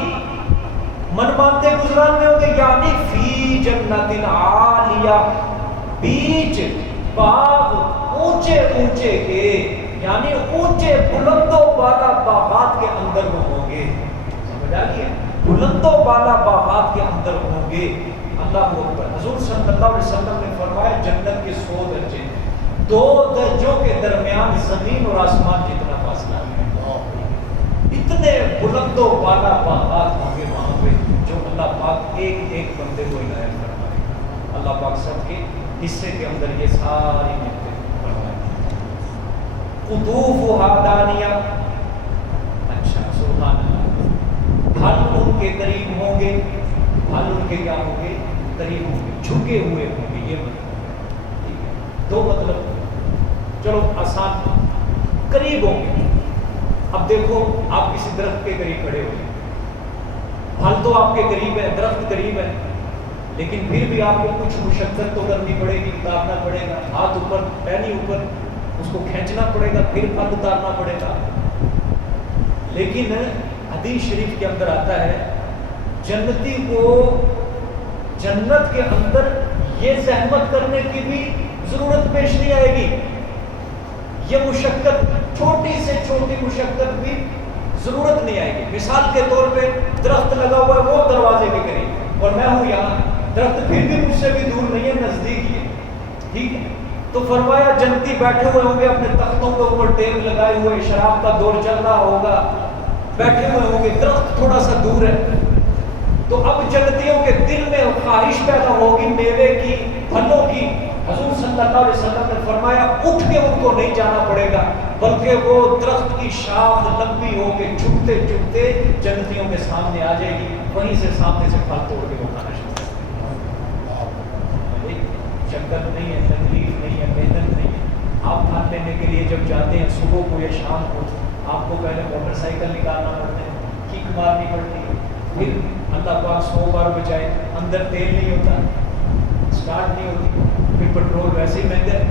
من مانتے گزران میں ہوگے، یعنی فی جنت عالیہ، بیچ باغ اونچے اونچے کے، یعنی اونچے بلند و بالا باغات کے اندر وہ ہوں گے. سمجھ آ گئی ہے؟ بلند و بالا باغات کے اندر ہوں گے. اللہ اکبر. حضور صلی اللہ علیہ وسلم نے فرمایا جنت کے 100 درجے ہیں، 2 درجوں کے درمیان زمین اور آسمان جتنا فاصلہ ہے. اتنے بلند و بالا باغات ہوں گے وہاں پہ جو اللہ پاک ایک ایک بندے کو عنایت فرمائے. اللہ پاک سب کے حصے کے اندر یہ ساری نعمتیں فرمائے. قطوفها دانیہ، اچھا سبحان اللہ. پھل ان کے قریب ہوں گے، پھل ان کے کیا ہوں گے؟ قریب ہوں گے، جھکے ہوئے ہوں گے. یہ مطلب ٹھیک ہے، 2 مطلب. چلو آسان، قریب ہوں گے. اب دیکھو آپ کسی درخت کے قریب کھڑے ہوئے، پھل تو آپ کے قریب ہے، درخت قریب ہے، لیکن پھر بھی آپ کو کچھ مشقت تو کرنی پڑے گی، اتارنا پڑے گا. ہاتھ اوپر، پہنی اوپر، اس کو کھینچنا پڑے گا، پھر پھل اتارنا پڑے گا. لیکن حدیث شریف کے اندر آتا ہے جنتی کو جنت کے اندر یہ زحمت کرنے کی بھی ضرورت پیش نہیں آئے گی. یہ مشقت، چھوٹی سے چھوٹی مشقت بھی ضرورت نہیں آئے گی. مثال کے طور پہ درخت لگا ہوا ہے وہ دروازے کے قریب اور میں ہوں یہاں، درخت پھر بھی مجھ سے بھی دور نہیں ہے، نزدیک ہی ہے. ٹھیک ہے، تو فرمایا جنتی بیٹھے ہوئے ہوں گے اپنے تختوں کے اوپر ٹیب لگائے ہوئے، شراب کا دور چل رہا ہوگا، بیٹھے ہوئے ہوں گے، درخت تھوڑا سا دور ہے. تو اب جنتیوں کے دل میں خواہش پیدا ہوگی میوے کی، پھلوں کی. حضور صلی اللہ علیہ وسلم نے فرمایا اٹھ کے ان کو نہیں جانا پڑے گا، بلکہ وہ درخت کی شاخ لمبی ہو کے جھکتے جھکتے جنتیوں کے سامنے آ جائے گی، وہیں سے سامنے سے پھل توڑ کے وہ کھانا شروع کر دیں گے. شکت نہیں ہے، تکلیف نہیں ہے، محنت نہیں ہے. آپ پھل لینے کے لیے جب جاتے ہیں صبح کو یا شام کو، آپ کو پہلے موٹر سائیکل نکالنا پڑتا ہے، کک مارنی پڑتی ہے، پھر اللہ پاک 100 بار بچائے، اندر تیل نہیں ہوتا، اسٹارٹ نہیں ہوتی، پھر پیٹرول ویسے ہی مہنگا ہے.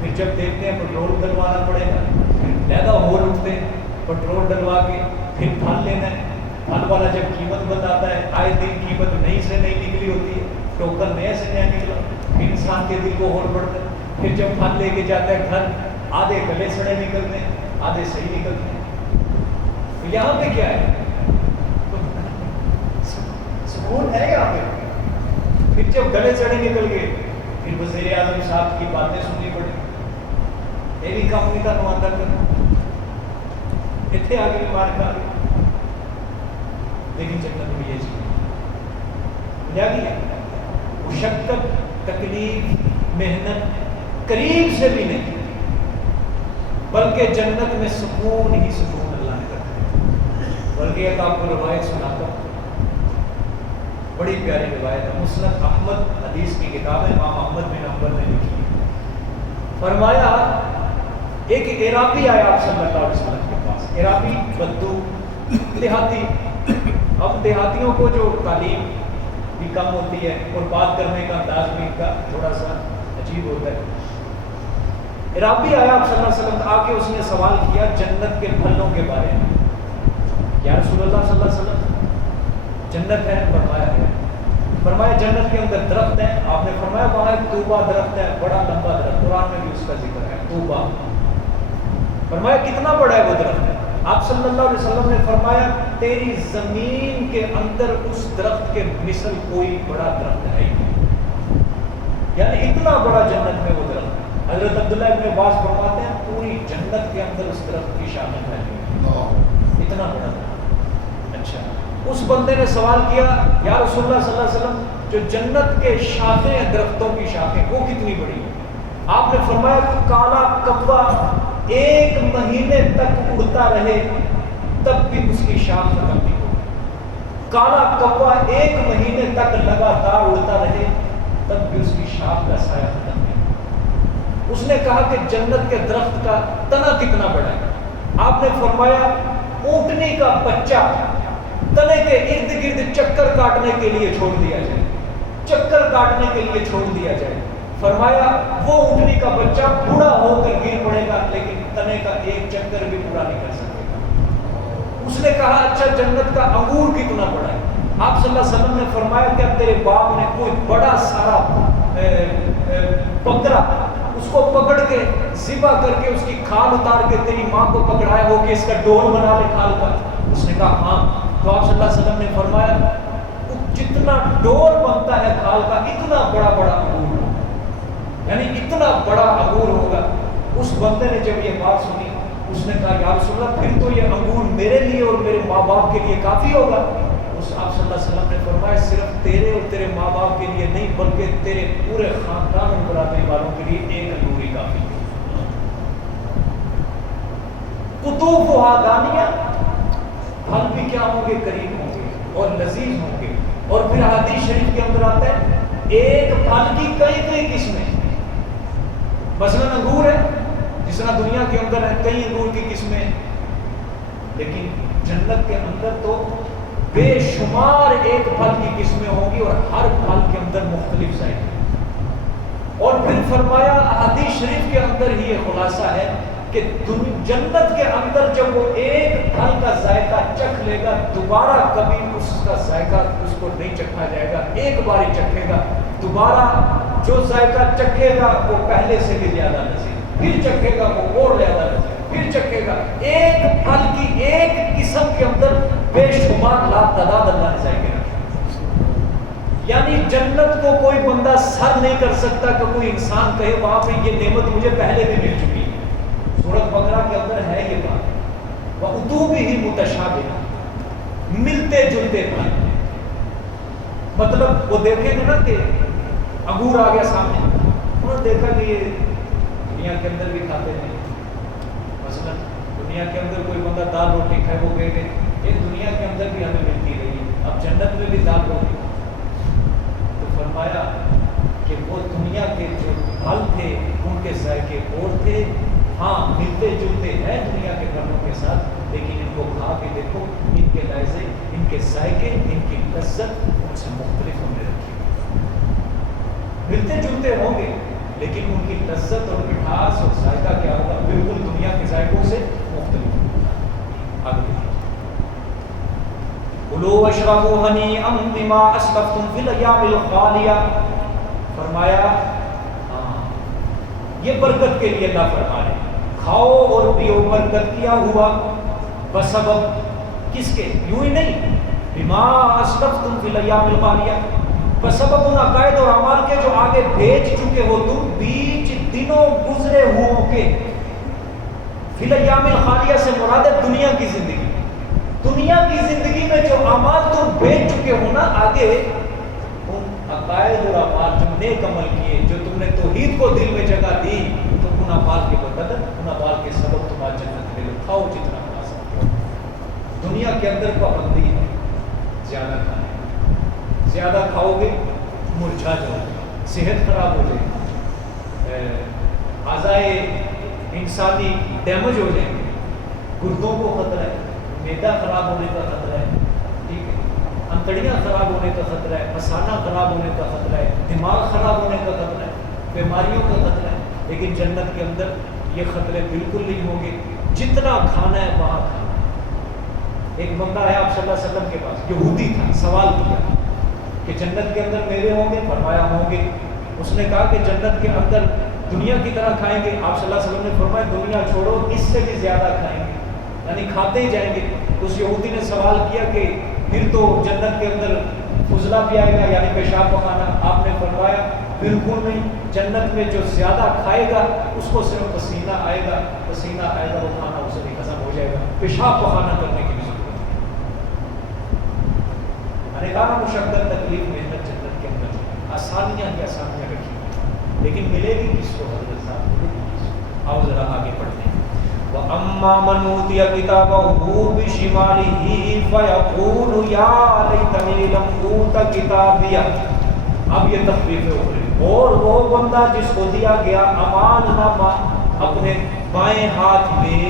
پھر جب دیکھتے ہیں پیٹرول ڈلوانا پڑے گا، پھر لہذا ہول اٹھتے ہیں، پیٹرول ڈلوا کے پھر پھل لینا ہے. پھل والا جب قیمت بتاتا ہے، آئے دن قیمت نئی سے نئی نکلی ہوتی ہے، ٹوکن نیا سے نیا نکلا، پھر انسان کے دل کو ہول پڑتا ہے. پھر جب پھل لے کے جاتا ہے گھر، آدھے گلے سڑے نکلتے ہیں، آدھے صحیح نکلتے ہیں. تو یہاں پہ کیا ہے؟ سکون ہے یہاں پہ. پھر جب گلے سڑے نکل گئے، پھر وزیر اعظم صاحب کی باتیں سننی پڑی، یہ بھی کمپنی کا نمائندہ کرنا، اتنے آگے مار کھا گئے. لیکن جنت میں یہ چیز ہے، مشقت، تکلیف، محنت قریب سے بھی نہیں، بلکہ جنت میں سکون ہی سکون اللہ نے رکھا ہے. بلکہ ایک آپ کو روایت سناتا ہوں، بڑی پیاری روایت ہے، مسند احمد حدیث کی کتاب ہے، امام احمد بن حنبل نے لکھی ہے. فرمایا ایک عراقی آیا آپ صلی اللہ علیہ وسلم کے پاس. عراقی بدو، دیہاتی. اب دیہاتیوں کو جو تعلیم بھی کم ہوتی ہے اور بات کرنے کا انداز بھی کا تھوڑا سا عجیب ہوتا ہے. عراقی آیا آپ صلی اللہ علیہ وسلم، آ کے اس نے سوال کیا جنت کے پھلوں کے بارے میں. یا رسول اللہ صلی اللہ علیہ وسلم جنت ہے؟ فرمایا ہے. فرمایا جنت کے اندر درخت ہے؟ آپ نے فرمایا وہاں ایک طوبہ درخت ہے، بڑا لمبا درخت، قرآن میں بھی اس کا ذکر ہے، طوبہ. فرمایا کتنا بڑا ہے وہ درخت؟ آپ صلی اللہ علیہ وسلم نے فرمایا تیری زمین کے اندر اس درخت کے مثل کوئی بڑا درخت ہے ہی نہیں. یعنی اتنا بڑا جنت میں وہ درخت ہے. حضرت عبداللہ ابن عباس فرماتے ہیں پوری جنت کے اندر اس درخت کی شامل ہے، اتنا بڑا درخت. اچھا، اس بندے نے سوال کیا یا رسول اللہ صلی اللہ علیہ وسلم جو جنت کے شاخیں ہیں، درختوں کی شاخیں، وہ کتنی بڑی ہیں؟ آپ نے فرمایا کہ کالا کوا 1 مہینے تک اڑتا رہے تب بھی اس کی شاخ ختم نہیں ہو. کالا کوا 1 مہینے تک لگاتار اڑتا رہے تب بھی اس کی شاخ کا سایہ ختم نہیں ہو. اس نے کہا کہ جنت کے درخت کا تنا کتنا بڑا ہے. آپ نے فرمایا اونٹنی کا بچہ تنے کے ارد گرد چکر کاٹنے کے لیے چھوڑ دیا جائے, چکر کاٹنے کے لیے چھوڑ دیا جائے. فرمایا وہ اونٹنی کا بچہ بوڑھا ہو کر گر پڑے گا لیکن تنے کا ایک چکر بھی پورا نہیں کر سکے گا. اس نے کہا اچھا جنت کا انگور کتنا بڑا ہے. آپ صلی اللہ علیہ وسلم نے فرمایا کہ اب تیرے باپ نے کوئی بڑا سارا بکرا اس کو پکڑ کے ذبح کر کے اس کی کھال اتار کے تیری ماں کو پکڑایا ہو کہ اس کا ڈول بنا لے کھال کا. اس نے کہا ہاں. تو آپ صلی اللہ علیہ وسلم نے فرمایا جتنا ڈول بنتا ہے کھال کا اتنا بڑا بڑا انگور ہوگا, یعنی اتنا بڑا انگور ہوگا. اس بندے نے جب یہ بات سنی اس نے کہا یا رسول اللہ پھر تو یہ انگور میرے لیے اور میرے ماں باپ کے لیے کافی ہوگا. اس آپ صلی اللہ علیہ وسلم نے فرمایا صرف تیرے اور تیرے ماں باپ کے لیے نہیں بلکہ تیرے پورے خاندان اور برادری والوں کے لیے ایک انگور ہی کافی ہے. قطوفھا دانیہ, پھل بھی کیا ہوں گے, قریب ہوں گے اور لذیذ ہوں گے. اور پھر حدیث شریف کے اندر آتا ہے ایک پھل کی کئی قسمیں. مثلا انگور ہے جس طرح دنیا کے اندر ہے کئی انگور کی قسمیں, لیکن جنت کے اندر تو بے شمار ایک پھل کی قسمیں ہوں گی اور ہر پھل کے اندر مختلف ذائقے. اور پھر فرمایا حدیث شریف کے اندر ہی یہ خلاصہ ہے کہ جنت کے اندر جب وہ ایک پھل کا ذائقہ چکھ لے گا دوبارہ کبھی اس کا ذائقہ اس کو نہیں چکھا جائے گا. ایک بار ہی چکھے گا, دوبارہ جو ذائقہ چکھے گا وہ پہلے سے بھی زیادہ لذیذ, پھر چکھے گا وہ اور زیادہ لذیذ, پھر چکھے گا. ایک پھل کی ایک قسم کے اندر بے شمار لاتعداد اللہ نے ذائقے رکھے. یعنی جنت کو کوئی بندہ سر نہیں کر سکتا کہ کوئی انسان کہے وہاں پہ یہ نعمت مجھے پہلے بھی مل چکی ہے. سورۃ بقرہ کے اندر ہے یہ بات, وَأُتُوبِهِ مُتَشَابِهًا, ملتے جلتے پھل. مطلب وہ دیکھیں گے نا کہ انگور آ گیا سامنے, انہوں نے دیکھا کہ یہ دنیا کے اندر بھی کھاتے ہیں. مثلا دنیا کے اندر کوئی بندہ دال روٹی کھائے وہ کہے کہ یہ دنیا کے اندر بھی ہمیں ملتی رہی ہے, اب جنت میں بھی دال روٹی. تو فرمایا کہ وہ دنیا کے جو پھل تھے ان کے ذائقے اور تھے. ہاں ملتے جلتے ہیں دنیا کے پھلوں کے ساتھ, لیکن ان کو کھا کے دیکھو ان کے لائزے, ان کے ذائقے, ان کی لذت ان سے مختلف ہونے رکھی. ملتے جلتے ہوں گے لیکن ان کی لذت اور مٹھاس اور ذائقہ کیا ہوگا, بالکل دنیا کے ذائقوں سے مختلف ہوگا. آگے کُلُوا وَاشْرَبُوا هَنِيئًا بِمَا أَسْلَفْتُمْ فِي الْأَيَّامِ الْخَالِيَةِ. فرمایا ہاں یہ برکت کے لیے اللہ فرما رہے, کھاؤ اور پیو برکت کیا ہوا بسبب کس کے, یوں ہی نہیں, بما اسلفتم فی الایام الخالیہ, بسبب ان عقائد اور اعمال کے جو آگے بھیج چکے ہو تم بیچ دنوں گزرے ہوں کے. فی الایام الخالیہ سے مراد ہے دنیا کی زندگی. دنیا کی زندگی میں جو اعمال تم بھیج چکے ہو نا آگے, ان عقائد اور اعمال جو نیک عمل کیے, جو تم نے توحید کو دل میں جگہ دی, تو ان اعمال کے بدل, ان اعمال کے سبب تم آج جنت میں کھاؤ جتنا کھا سکتے ہو. دنیا کے اندر پابندی ہے زیادہ کھانے, زیادہ کھاؤ گے مرجھا جاؤ گے, صحت خراب ہو جائے گی, اعضائے انسانی ڈیمیج ہو جائیں گے, گردوں کو خطرہ ہے, معدہ خراب ہونے کا خطرہ ہے, ٹھیک ہے, انتڑیاں خراب ہونے کا خطرہ ہے, مثانہ خراب ہونے کا خطرہ ہے, دماغ خراب ہونے کا خطرہ ہے, بیماریوں کا خطرہ ہے. لیکن جنت کے اندر یہ خطرے بالکل نہیں ہوں گے, جتنا کھانا ہے وہاں کھانا. ایک بندہ ہے آپ صلی اللہ علیہ وسلم کے پاس, یہودی تھا, سوال کیا کہ جنت کے اندر میوے ہوں گے؟ فرمایا ہوں گے. اس نے کہا کہ جنت کے اندر دنیا کی طرح کھائیں گے؟ آپ صلی اللہ علیہ وسلم نے فرمایا دنیا چھوڑو, اس سے بھی زیادہ کھائیں گے, یعنی کھاتے ہی جائیں گے. اس یہودی نے سوال کیا کہ پھر تو جنت کے اندر فضلہ بھی آئے گا, یعنی پیشاب پخانا؟ آپ نے فرمایا بالکل نہیں, جنت میں جو زیادہ کھائے گا اس کو صرف پسینہ آئے گا, پسینہ آئے گا, وہ کھانا اسے بھی ختم ہو جائے گا, پیشاب پخانا کرنے کی بھی ضرورت نہیں. کہا مشقت تکلیف محنت جنت کے اندر, آسانیاں ہی آسانیاں رکھی, لیکن ملے گی کس کو حضرت صاحب؟ ملے گی کس کو؟ آؤ ذرا آگے پڑھتے ہیں. وَأَمَّا مَنْ أُوتِيَ كِتَابَهُ بِشِمَالِهِ فَيَقُولُ يَا لَيْتَنِي لَمْ أُوتَ كِتَابِيَهْ. اب یہ تخفیف ہے. اور وہ بندہ جس کو دیا گیا اعمال نامہ اپنے بائیں ہاتھ میں،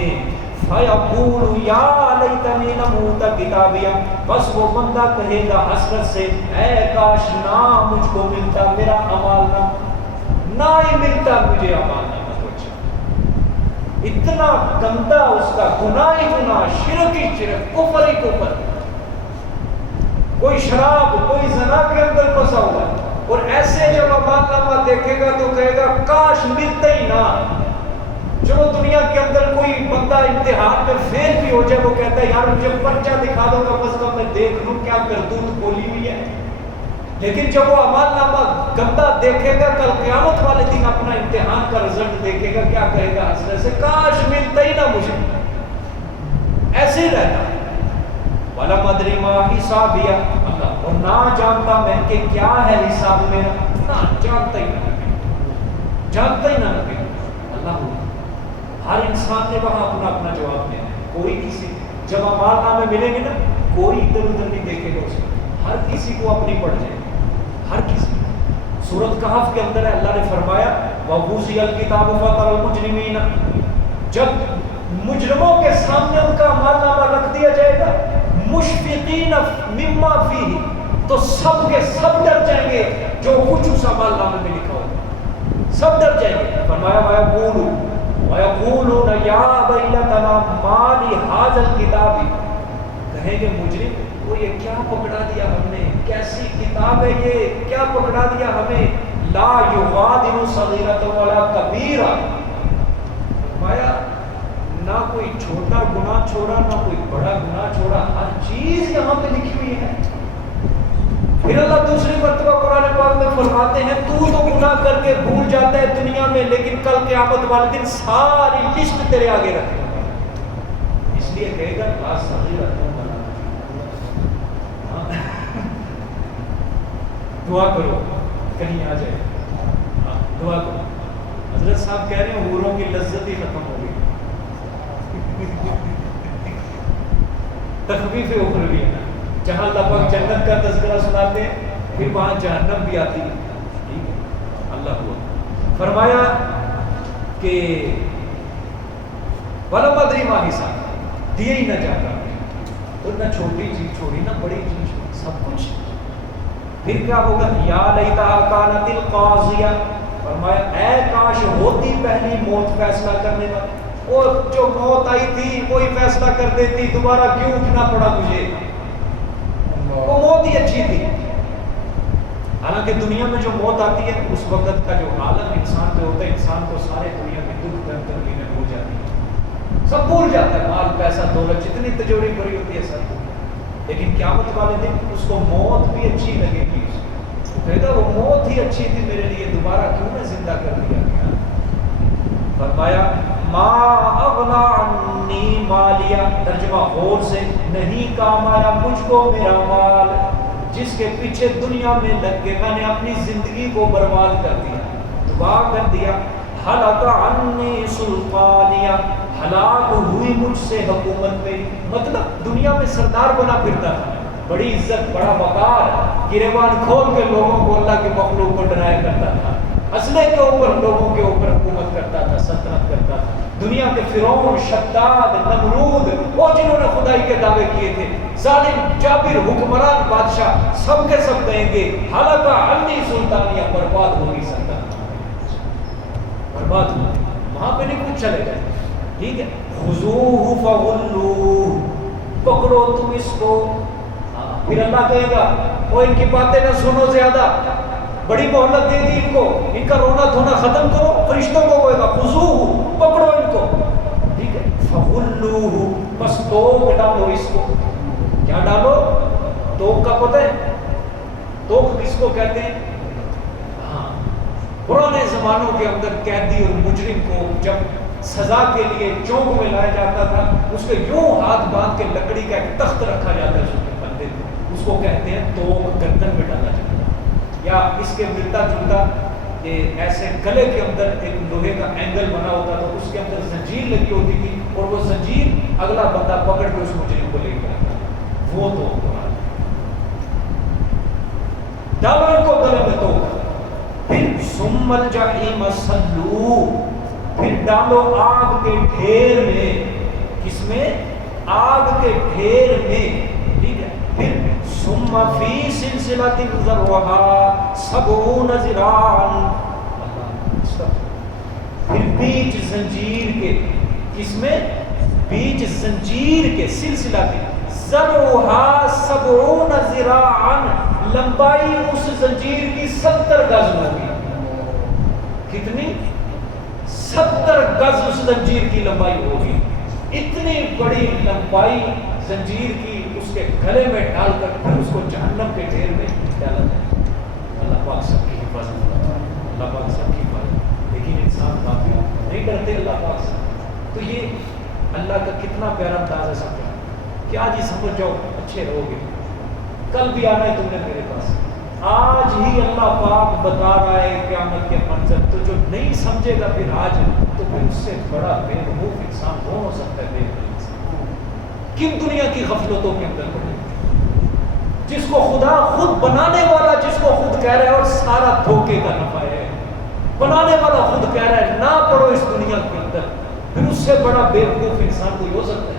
فَيَقُولُ يَا لَيْتَنِي لَمْ أُوتَ كِتَابِيَهْ، بس وہ بندہ کہے گا حسرت سے اے کاش نہ مجھ کو ملتا میرا اعمال نامہ، نہ ہی ملتا مجھے اعمال نامہ. اتنا گندا اس کا گناہ ہی گناہ، شرک ہی شرک، کفر ہی کفر. کوئی شراب کوئی زنا کے اندر پھنسا ہوا ہے، اور ایسے جب اعمال نامہ دیکھے گا تو کہے گا کاش ملتا ہی نہ. چلو دنیا کے اندر کوئی بندہ امتحان میں فیل بھی ہو جائے، وہ کہتا ہے یار مجھے پرچہ دکھا دو کم از کم میں دیکھ لوں کیا کرتوت بولی ہوئی ہے. لیکن جب وہ اعمال نامہ گندا دیکھے گا کل قیامت والے دن اپنا امتحان کا رزلٹ دیکھے گا، کیا کہے گا حسرت سے کاش ملتا ہی نہ مجھے. ایسے ہی رہتا. وَلَمْ أَدْرِ مَا حِسَابِيَهْ، اللہ اور نہ جانتا میں کہ کیا ہے حساب میرا، نہ جانتا ہی نہ جانتا ہی نہ لگے. اللہ ہر انسان نے وہاں اپنا اپنا جواب دینا ہے. کوئی کسی جب اعمال نامے ملیں گے نا، کوئی ادھر ادھر نہیں دیکھے گا اسے، ہر کسی کو اپنی پڑ جائے، ہر کسی. سورۃ کہف کے اندر ہے اللہ نے فرمایا وَوُضِعَ الْکِتَابُ فَتَرَى الْمُجْرِمِینَ، جب مجرموں کے سامنے ان کا اعمال نامہ رکھ دیا جائے گا، مشفقین مما فیہ، تو سب کے سب ڈر جائیں گے جو کچھ اس اعمال نامے میں لکھا ہوگا، سب ڈر جائیں گے. فرمایا وَيَقُولُونَ يَا وَيْلَتَنَا مَا لِهَٰذَا الْكِتَابِ، کہیں گے مجرم وہ یہ کیا پکڑا دیا ہم نے، کیسی کتاب ہے یہ، کیا پکڑا دیا ہمیں. لا یغادر صغیرۃ ولا کبیرہ، فرمایا نہ کوئی چھوٹا گناہ چھوڑا نہ کوئی بڑا گناہ چھوڑا، ہر چیز یہاں پہ لکھی ہوئی ہے. پھر اللہ دوسری مرتبہ قرآن پاک میں فرماتے ہیں تو گناہ کر کے بھول جاتا ہے دنیا میں، لیکن کل قیامت والے دن ساری لسٹ تیرے آگے رکھے گا. اس لیے کہے گا لا صغیرۃ دعا کرو کہیں آ جائے. دعا کرو. حضرت صاحب کہہ رہے ہیں حوروں کی لذت ہی ختم ہو گئی. تخفیف اخروی ہے نا، جہاں اللہ پاک جنت کا تذکرہ سناتے ہیں پھر وہاں جہنم بھی آتی ہے. ٹھیک ہے. اللہ کو فرمایا کہ وَلَمْ أَدْرِ مَا حِسَابِيَهْ، دیے ہی نہ جاتا، اور نہ چھوٹی چیز چھوڑی نہ بڑی چیز چھوڑی، سب کچھ. پھر کیا ہوگا یا لیتہا کانت القاضیہ، فرمایا اے کاش ہوتی پہلی موت فیصلہ کرنے والی، اور جو موت آئی تھی وہی فیصلہ کر دیتی، دوبارہ کیوں اٹھنا پڑا مجھے، وہ موت ہی اچھی تھی. حالانکہ دنیا میں جو موت آتی ہے اس وقت کا جو عالم انسان پہ ہوتا ہے، انسان کو سارے دنیا کی دکھ درد تکلیفیں بھول جاتی ہے، سب بھول جاتا ہے، مال پیسہ دولت جتنی تجوری بھری ہوتی ہے سب. لیکن قیامت والے دن اس کو موت بھی اچھی لگے گی، کہے گا وہ موت ہی اچھی تھی میرے لیے، دوبارہ کیوں نہ زندہ کر دیا گیا. فرمایا ما اغنا عنی مالیہ، ترجمہ غور سے، نہیں کام آیا مجھ کو میرا مال، جس کے پیچھے دنیا میں لگ کے میں نے اپنی زندگی کو برباد کر دیا، تباہ کر دیا. ہلک عنی سلطانیہ، ہلاک ہوئی مجھ سے حکومت پہ. مطلب دنیا میں سردار بنا پھرتا تھا، بڑی عزت بڑا وقار، گریبان کھول کے لوگوں کو اللہ کے مخلوق کو ڈرایا کرتا تھا، اسلحے کے اوپر لوگوں کے اوپر حکومت کرتا تھا، سلطنت کرتا تھا. دنیا کے فرعون، شداد، نمرود، وہ جنہوں نے خدائی کے دعوے کیے تھے، ظالم جابر حکمران بادشاہ، سب کے سب کہیں گے ہلاک عنی سلطانیہ، برباد ہوگی سلطنت، برباد ہوگی، وہاں پہ نہیں کچھ چلے گئے. ٹھیک ہے. خذوہ فغلوہ، پکڑو تم اس کو. پھر اللہ کہے گا وہ ان کی باتیں نہ سنو زیادہ، بڑی مہلت دے دی ان کو، ان کا رونا دھونا ختم کرو. فرشتوں کو کہے گا خذوہ، پکڑو ان کو. ٹھیک ہے. فغلوہ، بس توق ڈالو اس کو. کیا ڈالو؟ توق کا پتہ ہے توق کس کو کہتے ہیں؟ ہاں، پرانے زمانوں کے اندر قیدی اور مجرم کو جب سزا کے لیے چوک میں لایا جاتا تھا، اس کے یوں ہاتھ باندھ کے لکڑی کا ایک تخت رکھا جاتا ہے، اس کے بندے کو، اس کو کہتے ہیں توق، گردن میں ڈالا جاتا ہے. یا اس کے ملتا جلتا ایسے گلے کے اندر ایک لوہے کا اینگل بنا ہوتا تھا، اس کے اندر زنجیر لگی ہوتی تھی، اور وہ زنجیر اگلا بندہ پکڑ کے اس مجرم کو لے کے آتا، وہ تو ڈالو ان کو گلے میں تو، پھر ثم الجحیم صلو، پھر ڈالو آگ کے ڈھیر میں، کس میں؟ آگ کے ڈھیر میں، ٹھیک ہے؟ پھر ثم فی سلسلۃ ذرعها 70 ذراعا، پھر بیچ زنجیر کے، کس میں؟ بیچ زنجیر کے، سلسلہ کے، ذرعها 70 ذراعا، لمبائی اس زنجیر کی 70 گز ہوگی، کتنی؟ 70 گز اس زنجیر کی لمبائی ہوگی، اتنی بڑی لمبائی زنجیر کی اس کے گلے میں ڈال کر پھر اس کو جہنم کے ڈھیر میں ڈالا جائے۔ اللہ پاک سب کی حفاظت کرتا ہے، اللہ پاک سب کی حفاظت، لیکن انسان کافی نہیں ڈرتے اللہ پاک سے۔ تو یہ اللہ کا کتنا پیارا انداز ہے سب کا کہ آج ہی سمجھ جاؤ اچھے رہو گے، کل بھی آنا ہے تم نے میرے پاس، آج ہی اللہ پاک بتا رہا ہے قیامت کے منظر، تو جو نہیں سمجھے گا پھر آج، تو پھر اس سے بڑا بے وقوف انسان کون ہو سکتا ہے؟ بے وقوف انسان کن دنیا کی غفلتوں کے اندر پڑے، جس کو خدا خود بنانے والا، جس کو خود کہہ رہا ہے، اور سارا دھوکے کا نفع ہے، بنانے والا خود کہہ رہا ہے نہ پڑھو اس دنیا کے اندر، پھر اس سے بڑا بے وقوف انسان کوئی ہو سکتا ہے؟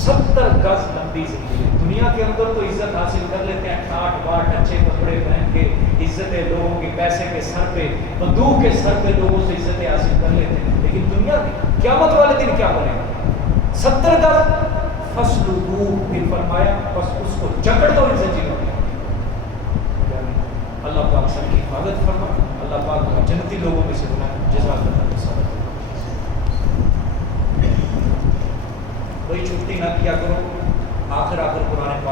70 گز لمبی زندگی، دنیا کے اندر تو عزت حاصل کر لیتے ہیں، ٹھاٹ باٹ اچھے کپڑے پہن کے، عزتیں لوگوں کی پیسے کے سر پہ، بندوق کے سر پہ لوگوں سے عزتیں حاصل کر لیتے ہیں، لیکن دنیا کی قیامت والے دن کیا بنے گا؟ 70 گز فَاسْلُكُوهُ، پھر فرمایا بس اس کو جکڑ دو ان زنجیروں میں۔ اللہ پاک سب کی حفاظت فرما، اللہ پاک جنتی لوگوں میں سے بنائے، جزاک اللہ۔ کوئی چھٹی نہ کیا کرو، آخر قرآن پاک